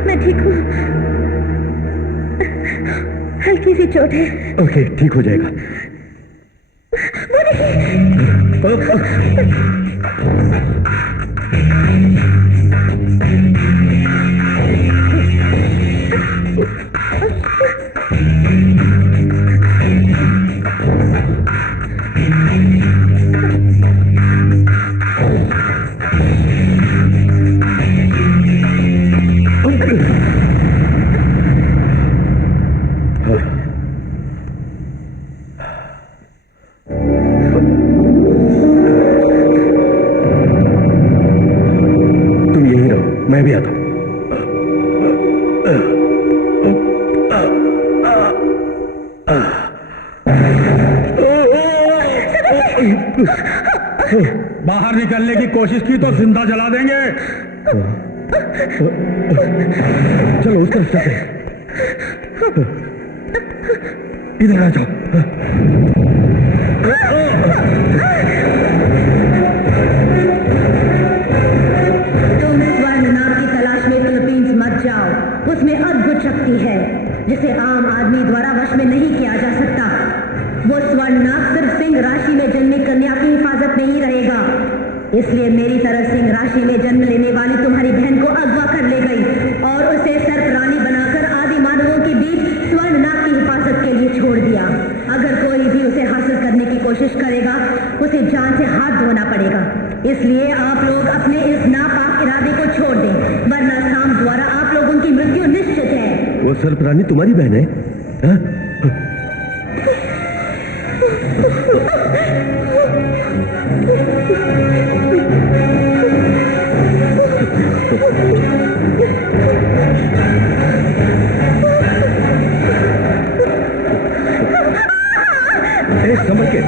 मैं ठीक हूँ, हल्की सी चोट है। ओके, ठीक हो जाएगा। बाहर निकलने की कोशिश की तो जिंदा जला देंगे। चलो उस तरफ चलते हैं। इधर आ जाओ। तुम स्वर्ण नाग की तलाश में फिलीपींस मत जाओ। उसमें अद्भुत शक्ति है जिसे आम आदमी द्वारा वश में नहीं किया जा सकता। वो स्वर्ण नाग सिर्फ सिंह राशि में जन्मी कन्या की हिफाजत में ही रहेगा। इसलिए मेरी तरह सिंह राशि में जन्म लेने वाली तुम्हारी बहन को अगवा कर ले गई और उसे सर्प रानी बनाकर आदि मानवों के बीच स्वर्ण नाग की हिफाजत के लिए छोड़ दिया। अगर कोई भी उसे हासिल करने की कोशिश करेगा उसे जान से हाथ धोना पड़ेगा। इसलिए आप लोग अपने इस नापाक इरादे को छोड़ दें, वरना शाम द्वारा आप लोगों की मृत्यु निश्चित है। वो सर्प रानी तुम्हारी बहन है? हाँ? संभल के,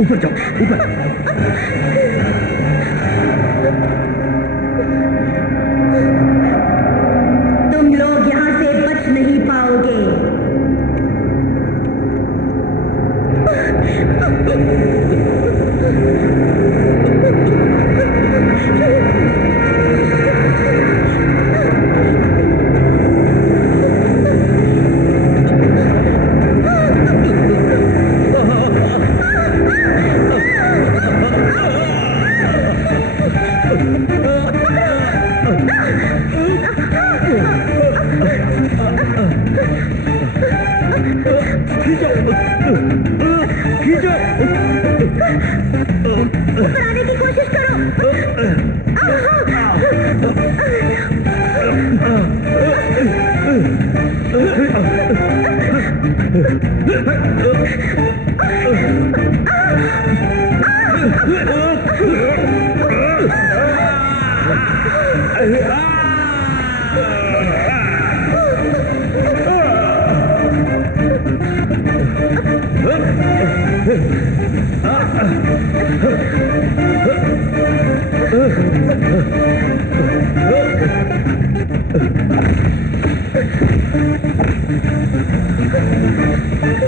ऊपर जाओ, ऊपर। तुम लोग यहाँ से बच नहीं पाओगे। ऊपर आने की कोशिश करो।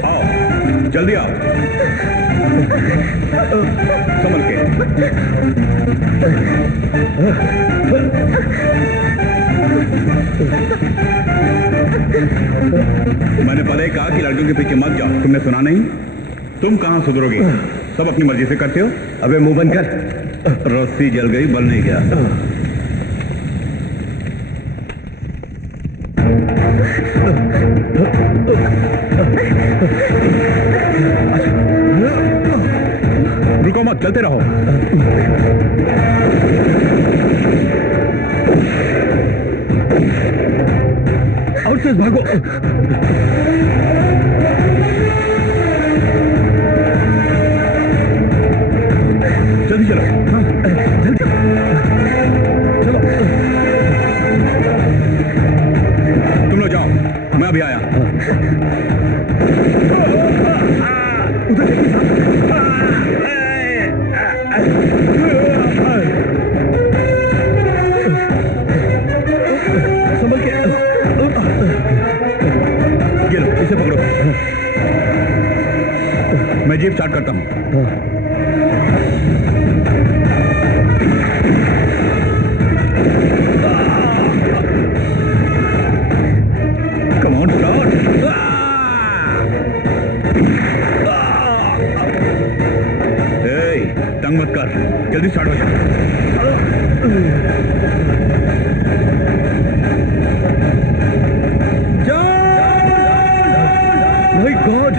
आओ, जल्दी आओ। संभल के। मैंने पहले ही कहा कि लड़कियों के पीछे मत जाओ। तुमने सुना नहीं? तुम कहां सुधरोगे? सब अपनी मर्जी से करते हो। अबे मुंह बंद कर। रस्सी जल गई, बल नहीं गया। रुको मत, चलते रहो। और तेज भागो। जल्दी चलो। हाँ, जल्दी चलो। तुम लोग जाओ, मैं अभी आया। उधर संभल के। ये लो, इसे पकड़ो। मैं जीप स्टार्ट करता हूँ। Come on, start. Hey, तंग मत कर, जल्दी स्टार्ट हो जाओ। My God!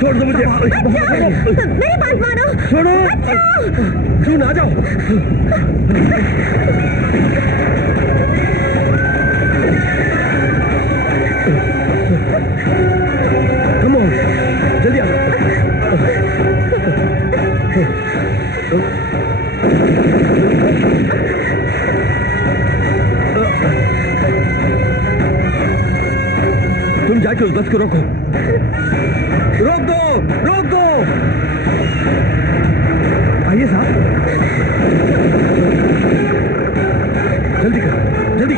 छोड़ दो मुझे। मेरी बात मानो। छोड़ो। जून आ जाओ। Come on, जल्दी आओ। बस को रोको, रोक दो, रोक दो। आइए साहब, जल्दी करो, जल्दी।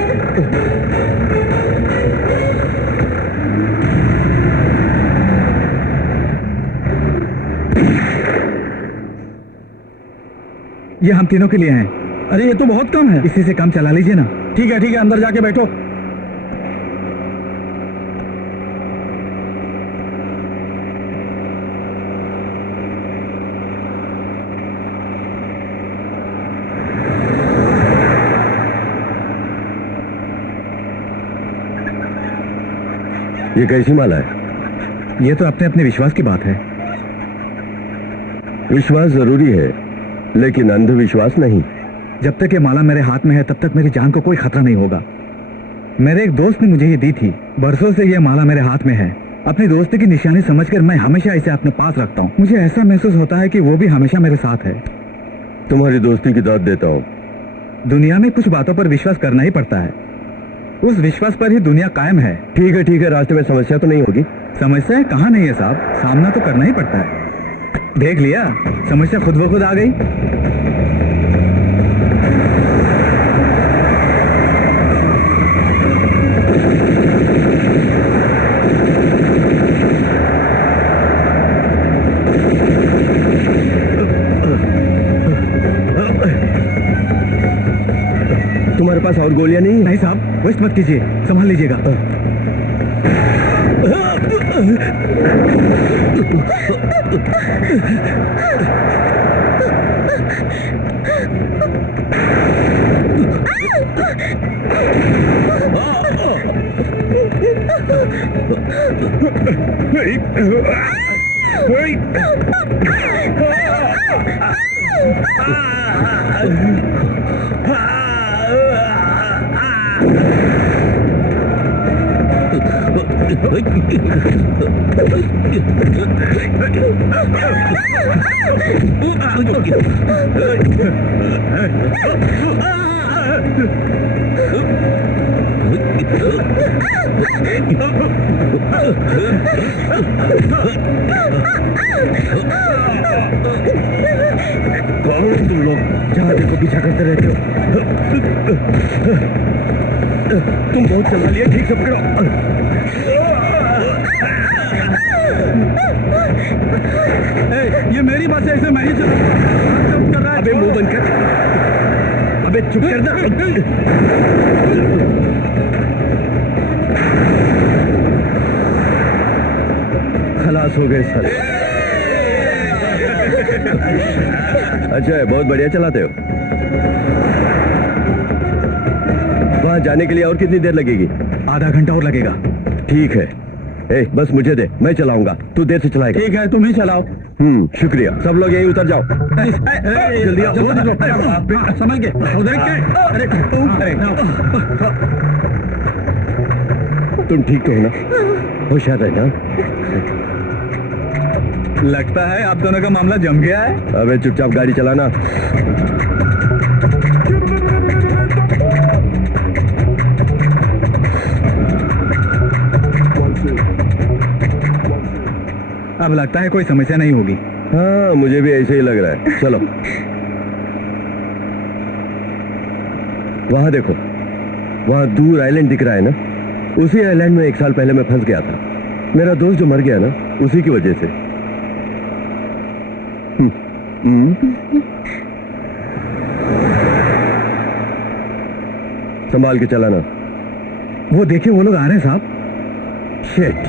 ये हम तीनों के लिए हैं। अरे ये तो बहुत कम है। इसी से काम चला लीजिए ना। ठीक है, अंदर जाके बैठो। ये कैसी माला है? ये तो अपने अपने विश्वास की बात है। विश्वास जरूरी है, लेकिन अंधविश्वास नहीं। जब तक ये माला मेरे हाथ में है तब तक मेरी जान को कोई खतरा नहीं होगा। मेरे एक दोस्त ने मुझे ये दी थी। बरसों से ये माला मेरे हाथ में है। अपनी दोस्ती की निशानी समझकर मैं हमेशा इसे अपने पास रखता हूँ। मुझे ऐसा महसूस होता है कि वो भी हमेशा मेरे साथ है। तुम्हारी दोस्ती की दाद देता हूँ। दुनिया में कुछ बातों पर विश्वास करना ही पड़ता है। उस विश्वास पर ही दुनिया कायम है। ठीक है, रास्ते में समस्या तो नहीं होगी? समस्या कहाँ नहीं है साहब, सामना तो करना ही पड़ता है। देख लिया, समस्या खुद ब खुद आ गई। तुम्हारे पास और गोलियां नहीं है? नहीं साहब, वेस्ट मत कीजिए, संभाल लीजिएगा। कौन तुम लोग जहाँ देखो पीछा करते रहते हो? तुम बहुत चला लिया, ठीक से पकड़ो। ये मेरी बात है, इसे मैं ही चलाऊंगा। अबे मुंह बंद कर, अबे चुप कर ना। खलास हो गए साले। अच्छा है, बहुत बढ़िया चलाते हो। वहां जाने के लिए और कितनी देर लगेगी? आधा घंटा और लगेगा। ठीक है। ए, बस मुझे दे, मैं चलाऊंगा, तू देर से चलाएगा। ठीक है, तुम ही चलाओ। शुक्रिया। सब लोग यहीं उतर जाओ। जल्दी आओ, समझ गए? उधर अरे तुम ठीक तो हो ना? होशियार रहना। लगता है आप दोनों का मामला जम गया है। अबे चुपचाप गाड़ी चलाना। अब लगता है कोई समस्या नहीं होगी। हाँ, मुझे भी ऐसे ही लग रहा है। चलो। वहां देखो, वहां दूर आइलैंड दिख रहा है ना? उसी आइलैंड में 1 साल पहले मैं फंस गया था। मेरा दोस्त जो मर गया ना, उसी की वजह से। संभाल के चलाना। वो देखिए, वो लोग आ रहे हैं साहब। शिट।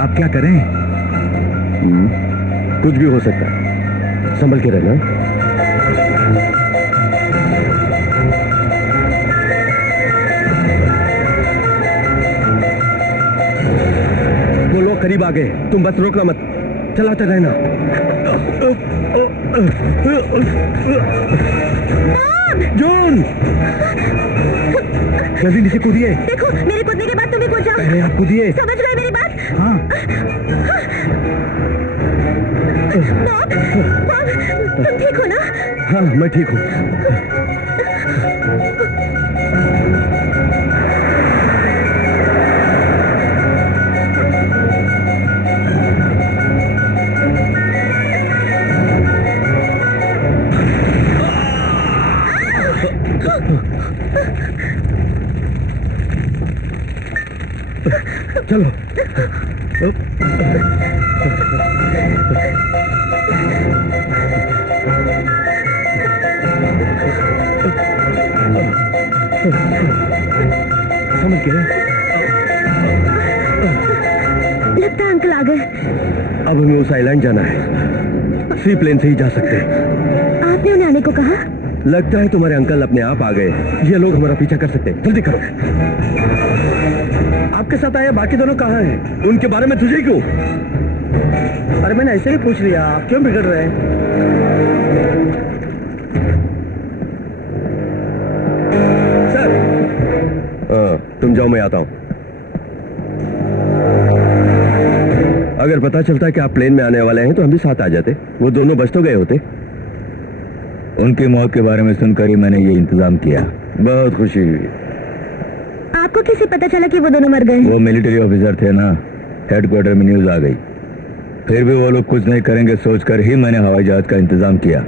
आप क्या करें? कुछ भी हो सकता है, संभल के रहना। वो लोग करीब आ गए, तुम बस रोकना मत, चलाते रहना। जून, जल्दी नीचे कूदिए। देखो, मेरे कूदने के बाद तुम भी कूद जाओ। पहले आप कूदिए। समझ गए मेरी बात? हाँ। मॉम, तुम ठीक हो ना? हाँ मैं ठीक हूँ। चलो। समझ गए? लगता है अंकल आ गए। अब हमें उस आइलैंड जाना है। सी प्लेन से ही जा सकते हैं। आपने उन्हें आने को कहा? लगता है तुम्हारे अंकल अपने आप आ गए। ये लोग हमारा पीछा कर सकते हैं। जल्दी करो। आपके साथ आए बाकी दोनों कहाँ हैं? उनके बारे में तुझे क्यों? अरे मैंने ऐसे ही पूछ लिया, आप क्यों बिगड़ रहे हैं? सर। तुम जाओ, मैं आता हूं। अगर पता चलता कि आप प्लेन में आने वाले हैं तो हम भी साथ आ जाते। वो दोनों बच तो गए होते। उनकी मौत के बारे में सुनकर ही मैंने ये इंतजाम किया। बहुत खुशी हुई। आपको कैसे पता चला कि वो दोनों मर गए? वो मिलिट्री ऑफिसर थे ना, हेडक्वार्टर में न्यूज आ गई। फिर भी वो लोग कुछ नहीं करेंगे सोचकर ही मैंने हवाई जहाज का इंतजाम किया।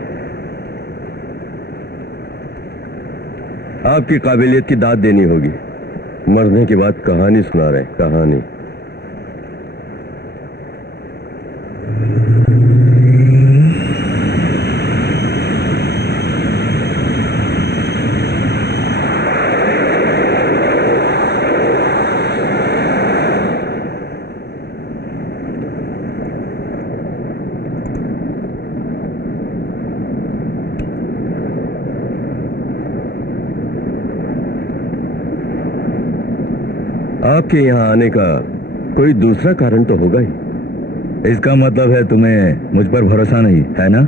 आपकी काबिलियत की दाद देनी होगी। मरने के बाद कहानी सुना रहे, कहानी। आपके यहाँ आने का कोई दूसरा कारण तो होगा ही। इसका मतलब है तुम्हें मुझ पर भरोसा नहीं है ना?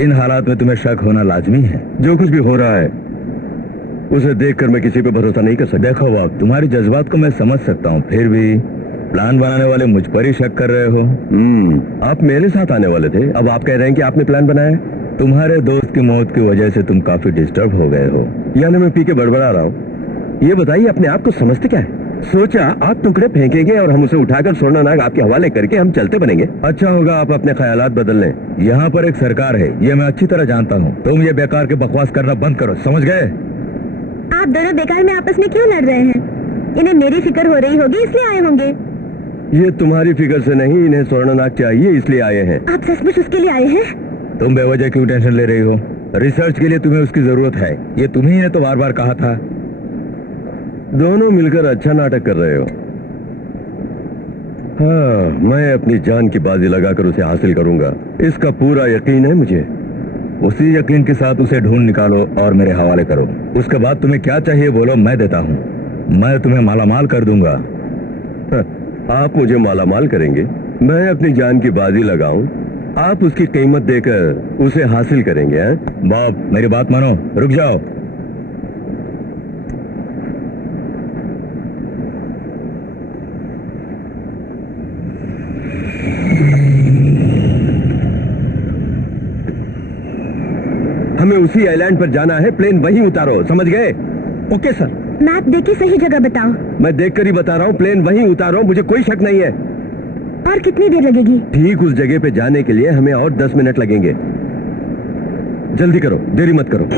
इन हालात में तुम्हें शक होना लाजमी है। जो कुछ भी हो रहा है उसे देखकर मैं किसी पे भरोसा नहीं कर सकता। देखो वक्त, तुम्हारी जज्बात को मैं समझ सकता हूँ, फिर भी प्लान बनाने वाले मुझ पर ही शक कर रहे हो। आप मेरे साथ आने वाले थे, अब आप कह रहे हैं कि आपने प्लान बनाया। तुम्हारे दोस्त की मौत की वजह से तुम काफी डिस्टर्ब हो गए हो। यानी मैं पी के बड़बड़ा रहा हूँ। ये बताइए, अपने आप को समझते क्या है? सोचा आप टुकड़े फेंकेंगे और हम उसे उठाकर स्वर्णनाग आपके हवाले करके हम चलते बनेंगे। अच्छा होगा आप अपने ख्यालात बदल लें। यहाँ पर एक सरकार है, ये मैं अच्छी तरह जानता हूँ। तुम ये बेकार के बकवास करना बंद करो, समझ गए? आप दोनों बेकार में आपस में क्यों लड़ रहे हैं? इन्हें मेरी फिक्र हो रही होगी इसलिए आए होंगे। ये तुम्हारी फिक्र से नहीं, इन्हें स्वर्णनाग चाहिए इसलिए आए हैं। आप सचमुच उसके लिए आए हैं? तुम बेवजह क्यों टेंशन ले रही हो? रिसर्च के लिए तुम्हें उसकी जरूरत है, ये तुम्ही ने तो बार बार कहा था। दोनों मिलकर अच्छा नाटक कर रहे हो। हाँ, मैं अपनी जान की बाजी लगाकर उसे हासिल करूंगा, इसका पूरा यकीन है मुझे। उसी यकीन के साथ उसे ढूंढ निकालो और मेरे हवाले करो। उसके बाद तुम्हें क्या चाहिए बोलो, मैं देता हूँ। मैं तुम्हें मालामाल कर दूंगा। आप मुझे मालामाल करेंगे? मैं अपनी जान की बाजी लगाऊं, आप उसकी कीमत देकर उसे हासिल करेंगे? हैं? बॉब, मेरी बात मानो, रुक जाओ। हमें उसी आइलैंड पर जाना है, प्लेन वहीं उतारो, समझ गए? Okay sir. मैप देखिए, सही जगह बताओ। मैं देखकर ही बता रहा हूँ, प्लेन वहीं उतारो, मुझे कोई शक नहीं है। और कितनी देर लगेगी? ठीक उस जगह पे जाने के लिए हमें और 10 मिनट लगेंगे। जल्दी करो, देरी मत करो।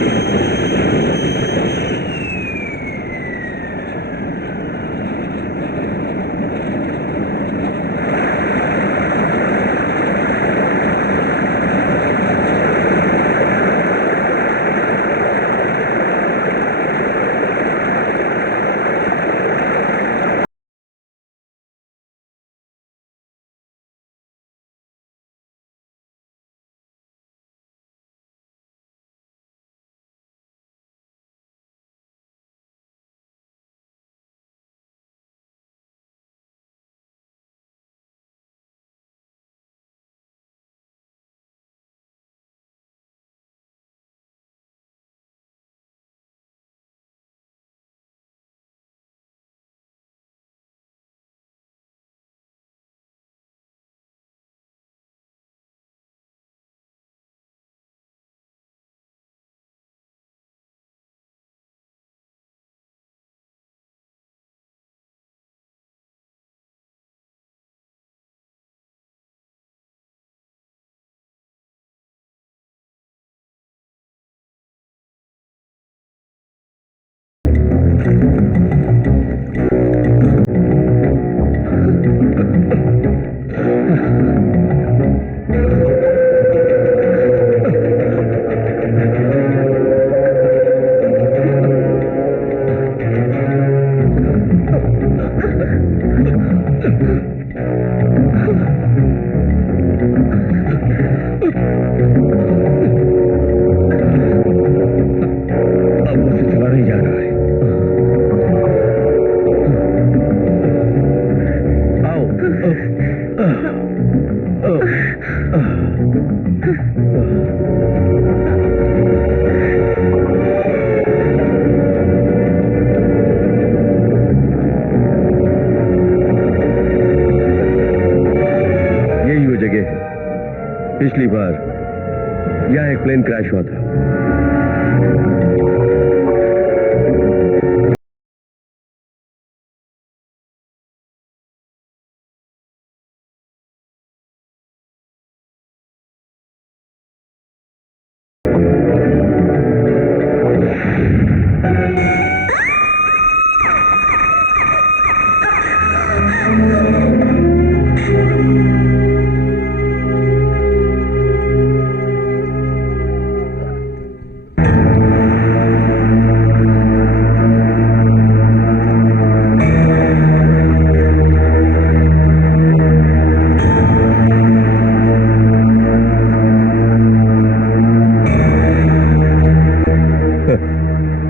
पहली बार यहाँ एक प्लेन क्रैश हुआ था।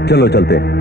चलो चलते हैं।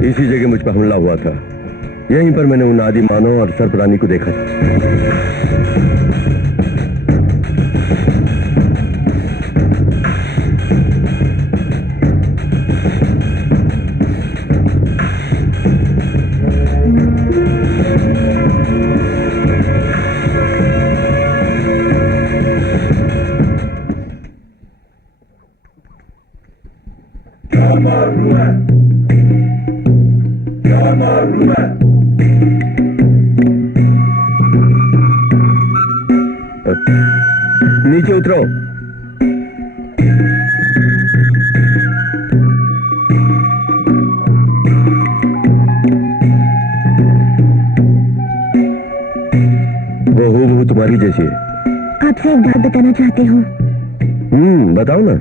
इसी जगह मुझ पर हमला हुआ था। यहीं पर मैंने उन आदि मानव और सर्परानी को देखा था। नीचे उतरो। वो हूबहू तुम्हारी जैसी है। आपसे एक बात बताना चाहती हूँ। बताओ ना।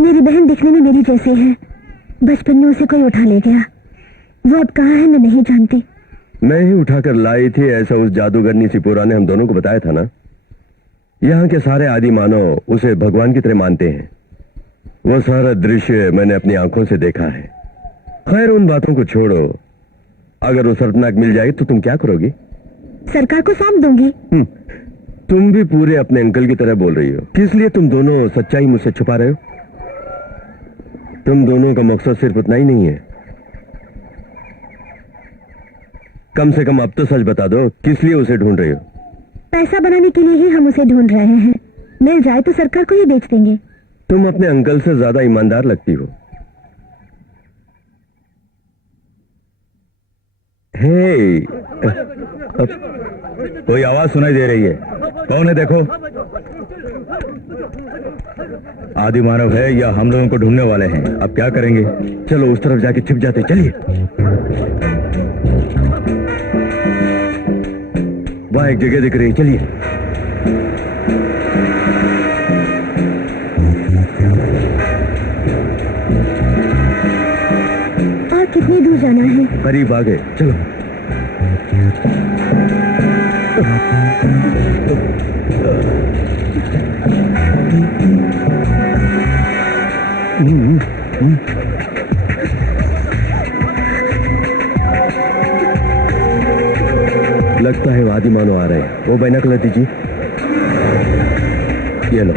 मेरी बहन दिखने में मेरी जैसी है। बचपन में उसे कोई उठा ले गया। वो अब कहाँ है मैं नहीं जानती। मैं ही उठाकर लाई थी, ऐसा उस जादूगरनी सिपोरा ने हम दोनों को बताया था ना। यहाँ के सारे आदि मानव उसे भगवान की तरह मानते हैं। वो सारा दृश्य मैंने अपनी आंखों से देखा है। खैर उन बातों को छोड़ो। अगर वो सर्पनाक मिल जाए तो तुम क्या करोगी? सरकार को सौंप दूंगी। तुम भी पूरे अपने अंकल की तरह बोल रही हो। किस लिए तुम दोनों सच्चाई मुझसे छुपा रहे हो? तुम दोनों का मकसद सिर्फ उतना ही नहीं है। कम से कम अब तो सच बता दो, किस लिए उसे ढूंढ रही हो? पैसा बनाने के लिए ही हम उसे ढूंढ रहे हैं। मिल जाए तो सरकार को ही बेच देंगे। तुम अपने अंकल से ज्यादा ईमानदार लगती हो। हे, कोई आवाज सुनाई दे रही है। कौन है देखो। आदि मानव है या हम लोगों को ढूंढने वाले हैं? अब क्या करेंगे? चलो उस तरफ जाके छिप जाते। चलिए। वहां एक जगह दिख रही है, चलिए। और कितनी दूर जाना है? करीब आ गए, चलो। लगता है वो आदि मानव आ रहे हैं। वो बाइनोकुलर दीजिए। ये लो।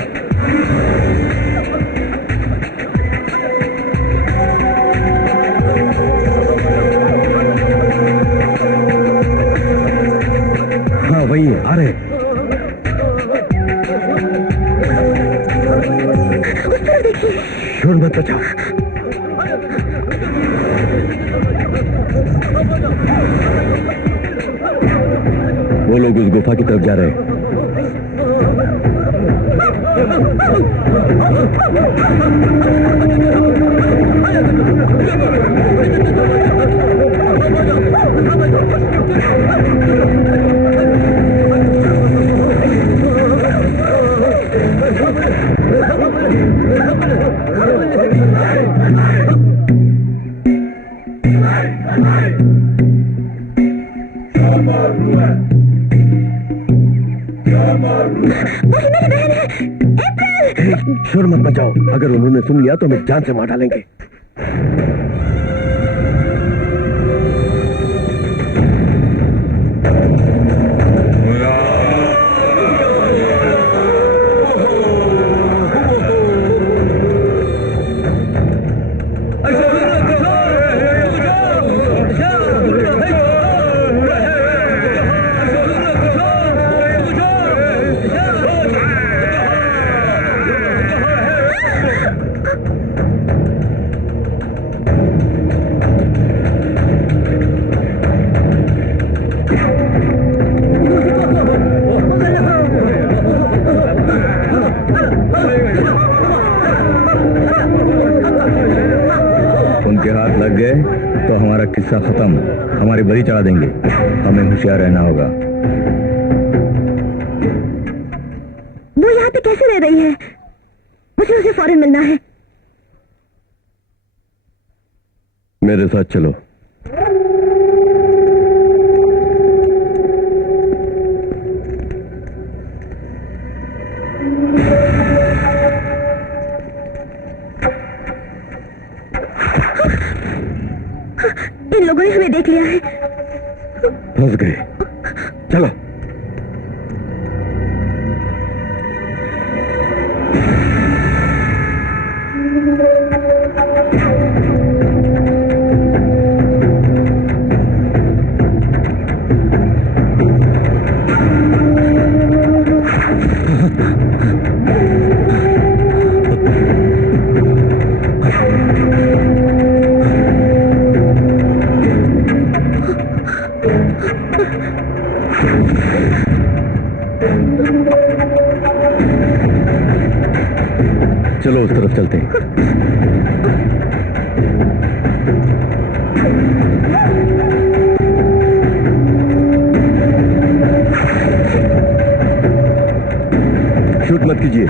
हाँ वही है, आ रहे हैं। शोर मत बचाओ। वो लोग उस गुफा की तरफ जा रहे हैं। शोर मत मचाओ, अगर उन्होंने सुन लिया तो हमें जान से मार डालेंगे। उनके हाथ लग गए तो हमारा किस्सा खत्म, हमारी बलि चढ़ा देंगे। हमें होशियार रहना होगा। वो यहाँ पे कैसे रह रही है? मुझे उसे फौरन मिलना है। मेरे साथ चलो। इन लोगों ने हमें देख लिया है। फंस गए, चलो। चलो उस तरफ चलते हैं। शूट मत कीजिए,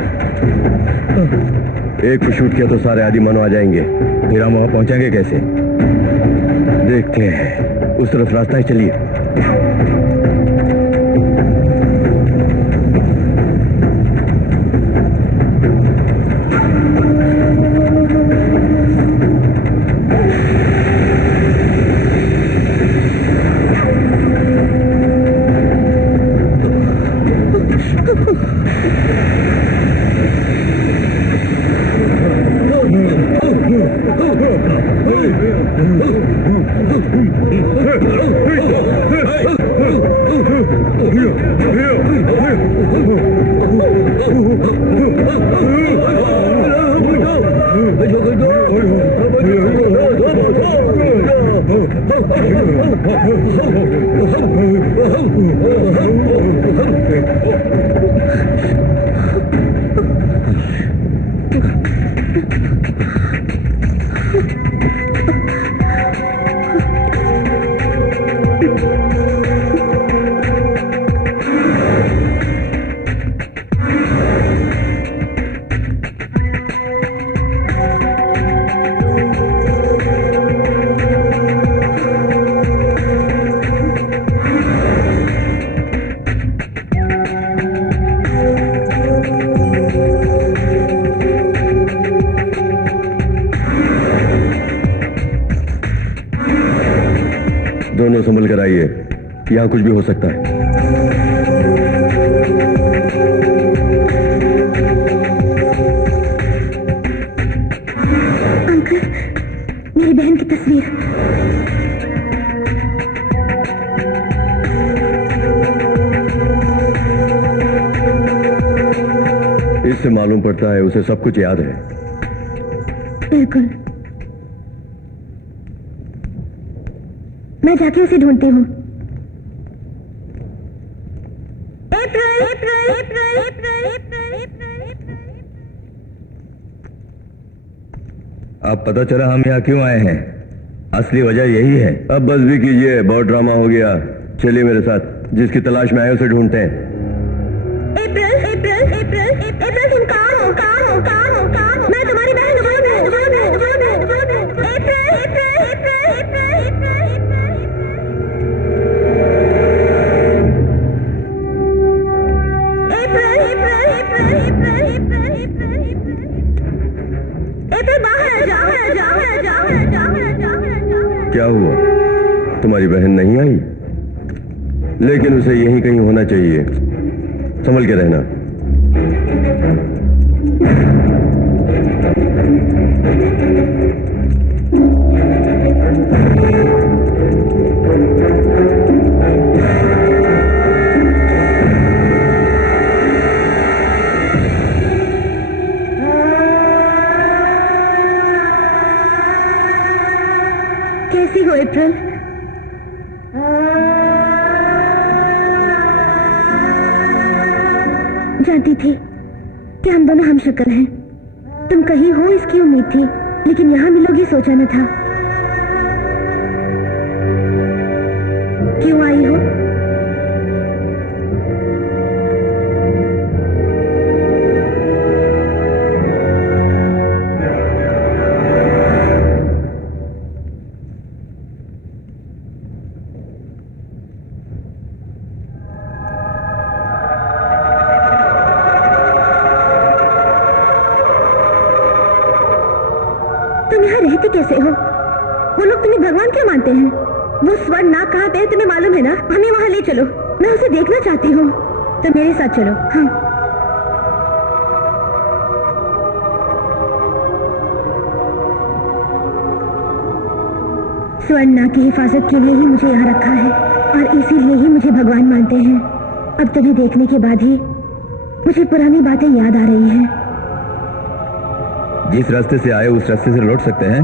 एक को शूट किया तो सारे आदि मानो आ जाएंगे। फिर हम वहां पहुंचेंगे कैसे? देखते हैं, उस तरफ रास्ता ही चलिए। दोनों संभल कर आइए, यहाँ कुछ भी हो सकता है। अंकल, मेरी बहन की तस्वीर। इससे मालूम पड़ता है उसे सब कुछ याद है। बिल्कुल। मैं जाके उसे ढूंढती हूँ। अब पता चला हम यहाँ क्यों आए हैं। असली वजह यही है। अब बस भी कीजिए, बहुत ड्रामा हो गया। चलिए मेरे साथ, जिसकी तलाश में आए उसे ढूंढते हैं। अप्रैल तुम कहाँ हो? मैं तुम्हारी बहन क्या हुआ, तुम्हारी बहन नहीं आई? लेकिन उसे यहीं कहीं होना चाहिए। संभल के रहना। कैसी हो अप्रैल? जानती थी कि हम दोनों हम शक्ल हैं। तुम कहीं हो इसकी उम्मीद थी, लेकिन यहाँ मिलोगी सोचा न था। क्यों आई हो? तुम यहाँ रहते कैसे हो? वो लोग तुम्हें भगवान क्यों मानते हैं? वो स्वर्ण नाग कहाँ पे है तुम्हें मालूम है ना? हमें वहाँ ले चलो, मैं उसे देखना चाहती हूँ। तो मेरे साथ चलो। हाँ। स्वर्ण नाग की हिफाजत के लिए ही मुझे यहाँ रखा है और इसीलिए ही मुझे भगवान मानते हैं। अब तुम्हें देखने के बाद ही मुझे पुरानी बातें याद आ रही हैं। जिस रास्ते से आए उस रास्ते से लौट सकते हैं,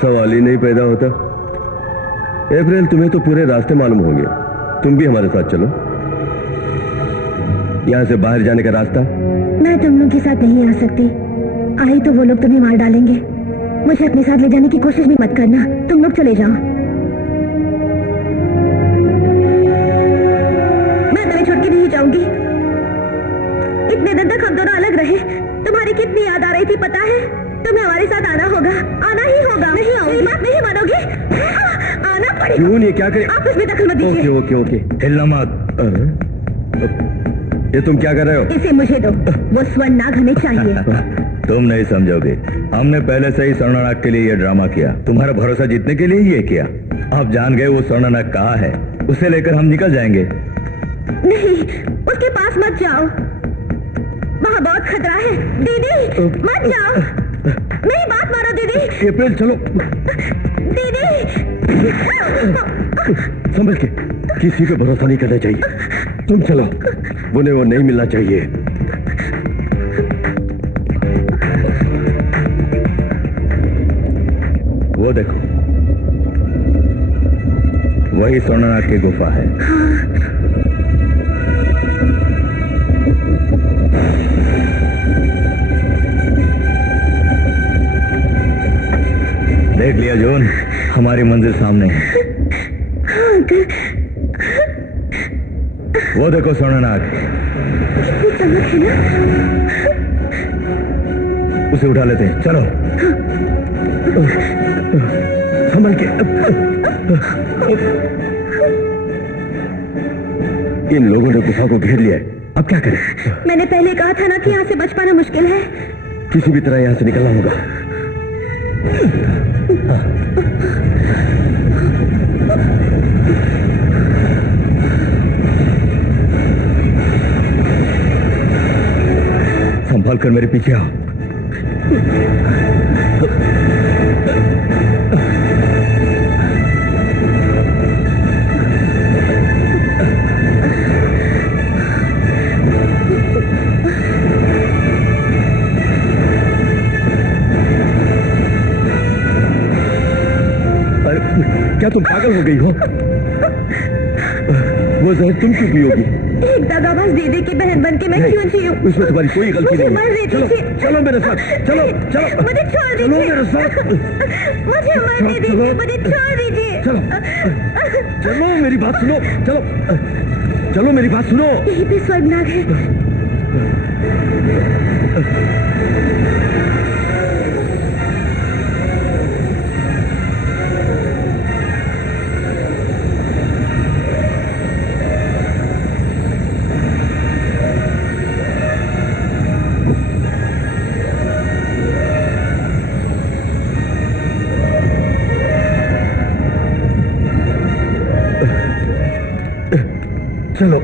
सवाल ही नहीं पैदा होता। अप्रैल, तुम्हें तो पूरे रास्ते मालूम होंगे, तुम भी हमारे साथ चलो। यहाँ से बाहर जाने का रास्ता। मैं तुम लोग के साथ नहीं आ सकती। आई तो वो लोग तुम्हें मार डालेंगे। मुझे अपने साथ ले जाने की कोशिश भी मत करना। तुम लोग चले जाओ। मैं तुम्हें छोड़ के नहीं जाऊंगी। इतने दिन तक हम दोनों अलग रहे, तुम्हारी कितनी याद आ रही थी पता है? तुम्हें हमारे साथ आना होगा, आना ही होगा। नहीं आऊंगी। बात नहीं मानोगे? आना पड़ेगा। क्यों नहीं, क्या करें? आप इसमें दखल मत दीजिए। ओके ओके ओके, हिलना मत। ये तुम क्या कर रहे हो? इसे मुझे दो, वो स्वर्ण नाग हमें चाहिए। तुम नहीं समझोगे, हमने पहले से ही स्वर्णनाग के लिए ये ड्रामा किया, तुम्हारा भरोसा जीतने के लिए ही ये किया। आप जान गए वो स्वर्णनाग कहाँ है, उसे लेकर हम निकल जाएंगे। नहीं, उसके पास मत जाओ, वहाँ बहुत खतरा है। दीदी मत जाओ, मेरी बात मानो दीदी। अप्रैल चलो। दीदी समझ के, किसी पे भरोसा नहीं करना चाहिए। तुम चलो, उन्हें वो नहीं मिलना चाहिए। वो देखो, वही स्वर्णनाग की गुफा है। देख लिया जून, हमारी मंजिल सामने है। वो देखो स्वर्णनाग, उसे उठा लेते हैं। चलो संभल के। इन लोगों ने गुफा को घेर लिया है, अब क्या करें? मैंने पहले कहा था ना कि यहाँ से बच पाना मुश्किल है। किसी भी तरह यहाँ से निकलना होगा। संभाल कर मेरे पीछे आओ। क्या तुम पागल हो गई हो? वो जहर तुम क्यों पियोगी? एक दगाबाज दीदी की बहन बन के मैं नहीं, क्यों जीऊं? उसमें तुम्हारी कोई गलती मुझे नहीं मरने है। चलो दीजिए। चलो मेरे साथ, चलो चलो मुझे छोड़ चलो दीजिए। मेरे साथ, मुझे मरने चलो। दीजिए, मुझे छोड़ दीजिए। चलो चलो मेरी बात सुनो, चलो चलो मेरी बात सुनो। यहीं पे स्वर्गनाग है। चलो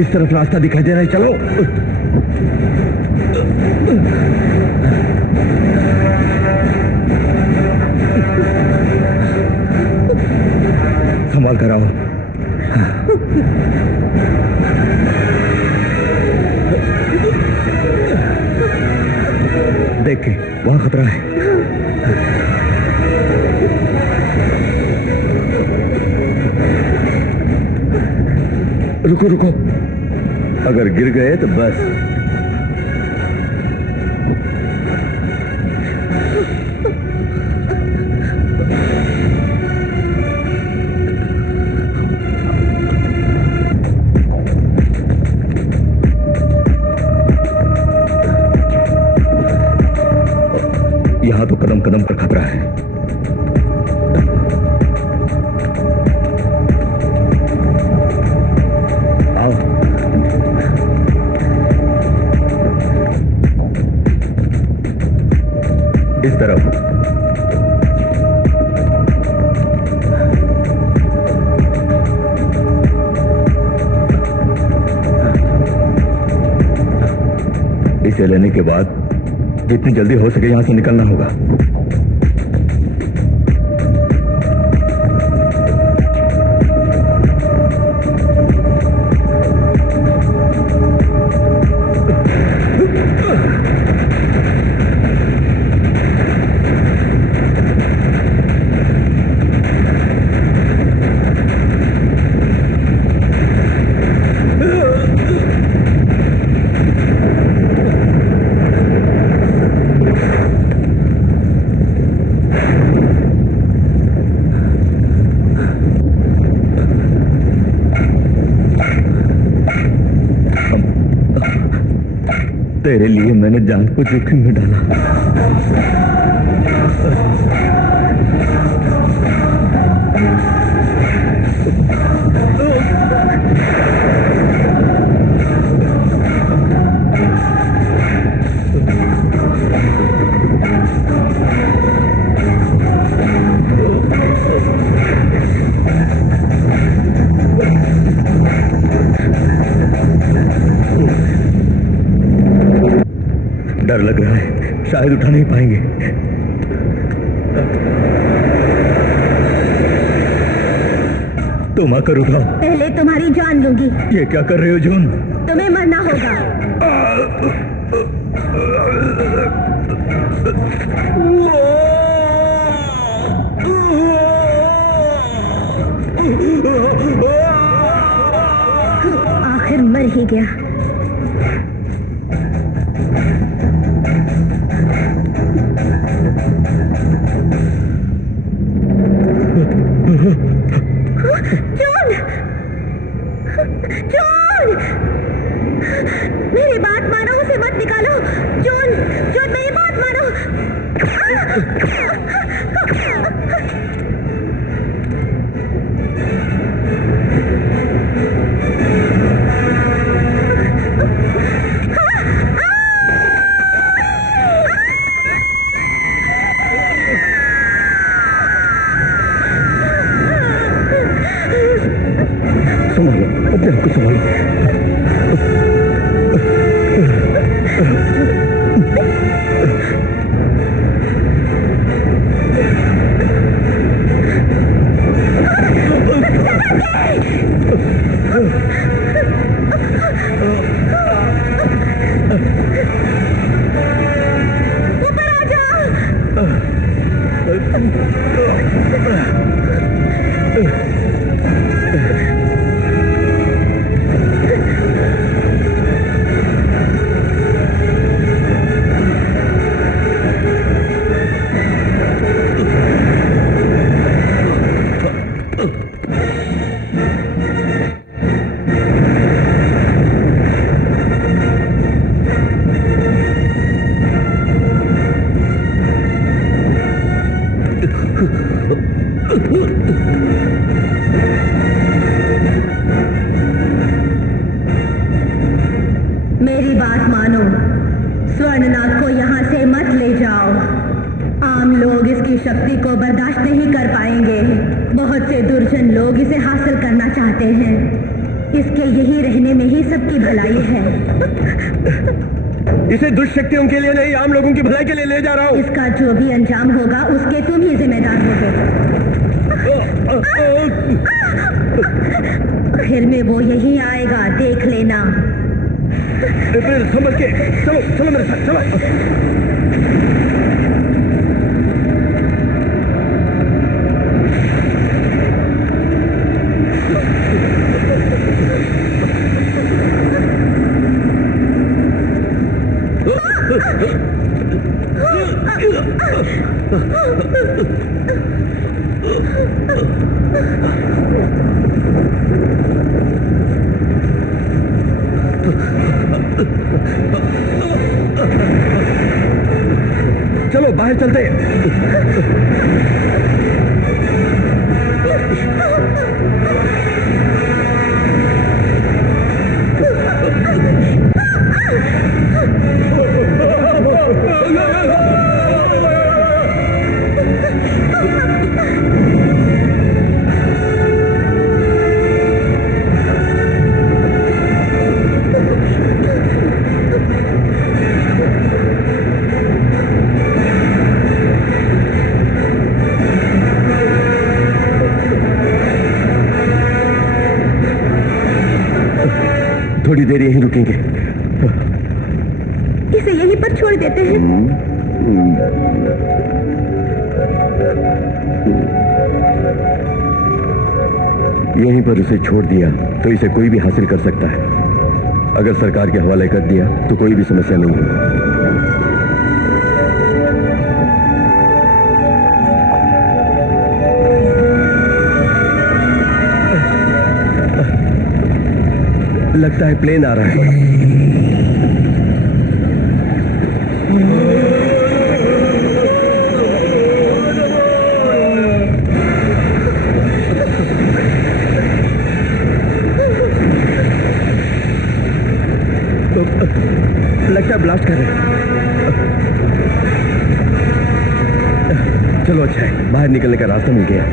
इस तरफ रास्ता दिखाई दे रहा है, चलो। संभाल कर आओ। देख के वहां खतरा है। रुको रुको, अगर गिर गए तो बस। यहां तो कदम कदम पर खतरा है। आओ। इस तरफ। इसे लेने के बाद जितनी जल्दी हो सके यहां से निकलना होगा। तेरे लिए मैंने जान को जोखिम में डाला। डर लग रहा है, शायद उठा नहीं पाएंगे। तुम आकर उठाओ। पहले तुम्हारी जान लूंगी। ये क्या कर रहे हो जून? तुम्हें मरना होगा। आखिर मर ही गया। जॉन! जॉन! मेरी बात मानो, उसे मत निकालो। जॉन! जॉन, मेरी बात मानो। संभालो, अपने आप को संभालो। ऊपर आ जाओ। बात मानो, स्वर्णनाग को यहाँ से मत ले जाओ। आम लोग इसकी शक्ति को बर्दाश्त नहीं कर पाएंगे। बहुत से दुर्जन लोग इसे हासिल करना चाहते हैं। इसके यही रहने में ही सबकी भलाई है। इसे दुष्ट शक्तियों के लिए नहीं, आम लोगों की भलाई के लिए ले जा रहा हूँ। इसका जो भी अंजाम होगा उसके तुम ही जिम्मेदार होगे। फिर में वो यही आएगा, देख लेना। अप्रैल, संभल के चलो, चलो मेरे साथ चलो। चलो बाहर चलते हैं। थोड़ी देर यहीं रुकेंगे। इसे यहीं पर छोड़ देते हैं। यहीं पर उसे छोड़ दिया तो इसे कोई भी हासिल कर सकता है। अगर सरकार के हवाले कर दिया तो कोई भी समस्या नहीं होगी। लगता है प्लेन आ रहा है। लगता है ब्लास्ट कर रहे हैं। चलो अच्छा है, बाहर निकलने का रास्ता मिल गया।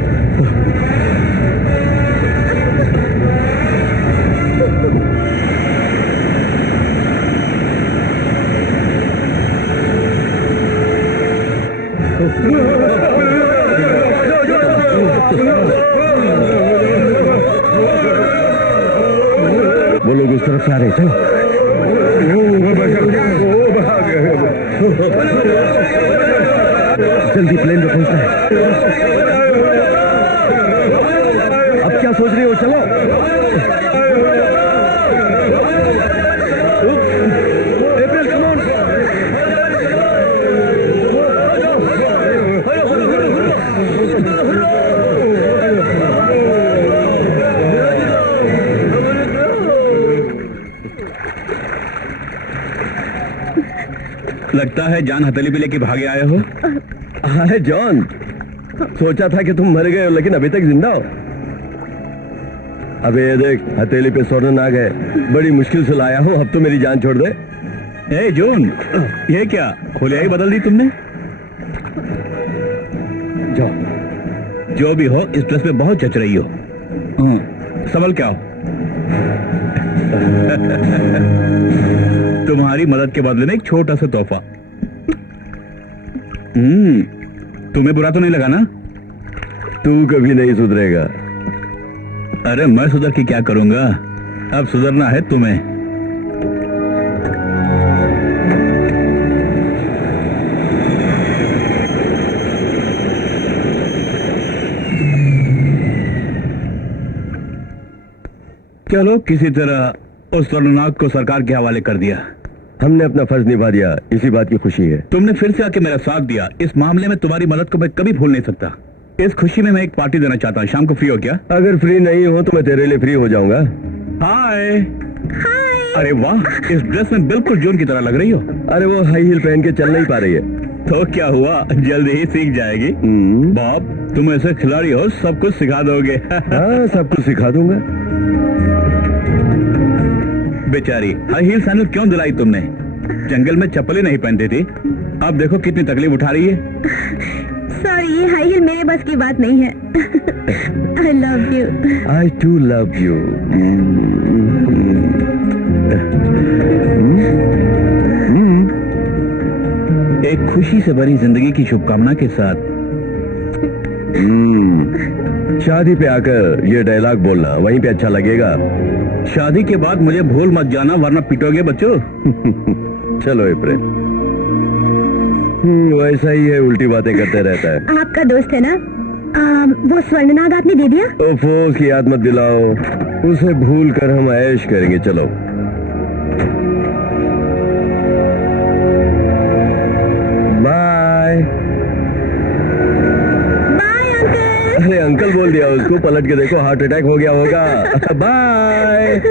वो लोग उस तरफ से आ रहे हैं, चलो। जल्दी प्लेन में पहुंचना है। अब क्या सोच रही हो, चलो। अप्रैल, कम ऑन। लगता है जान हथेली पे लेके भागे आए हो। अरे जॉन, सोचा था कि तुम मर गए हो लेकिन अभी तक जिंदा हो। अबे ये देख, हथेली पे स्वर्ण नाग है, बड़ी मुश्किल से लाया हूँ। अब तो मेरी जान छोड़ दे। ए जून, ये क्या खुलियाई बदल दी तुमने? जाओ। जो भी हो, इस ड्रेस में बहुत जच रही हो। संभल क्या हो। तुम्हारी मदद के बदले में एक छोटा सा तोहफा। तुम्हें बुरा तो नहीं लगा ना? तू कभी नहीं सुधरेगा। अरे मैं सुधर के क्या करूंगा, अब सुधरना है तुम्हें। चलो, किसी तरह उस स्वर्णनाग को सरकार के हवाले कर दिया। हमने अपना फर्ज निभा दिया, इसी बात की खुशी है। तुमने फिर से आके मेरा साथ दिया। इस मामले में तुम्हारी मदद को मैं कभी भूल नहीं सकता। इस खुशी में मैं एक पार्टी देना चाहता हूँ। शाम को फ्री हो क्या? अगर फ्री नहीं हो तो मैं तेरे लिए फ्री हो जाऊंगा। हाय। अरे वाह, इस ड्रेस में बिल्कुल जून की तरह लग रही हो। अरे वो हाई हील पहन के चल नहीं पा रही है। तो क्या हुआ, जल्दी ही सीख जाएगी। बॉब, तुम ऐसे खिलाड़ी हो, सब कुछ सिखा दोगे। हाँ, सब कुछ सिखा दूंगा। बेचारी, हाई हील सैंडल क्यों दिलाई तुमने? जंगल में चप्पलें नहीं पहनती थी, अब देखो कितनी तकलीफ उठा रही है। सॉरी, ये हाई हील मेरे बस की बात नहीं है। I love you. I too love you. एक खुशी से भरी जिंदगी की शुभकामना के साथ शादी पे आकर ये डायलॉग बोलना वहीं पे अच्छा लगेगा। शादी के बाद मुझे भूल मत जाना वरना पिटोगे बच्चों। चलो अप्रैल। वैसा ही है, उल्टी बातें करते रहता है। आपका दोस्त है ना? वो स्वर्णनाग आपने दे दिया? ओफो, उसकी याद मत दिलाओ, उसे भूल कर हम ऐश करेंगे। चलो बाय। Bye uncle. अरे अंकल बोल दिया उसको, पलट के देखो हार्ट अटैक हो गया होगा। बाय।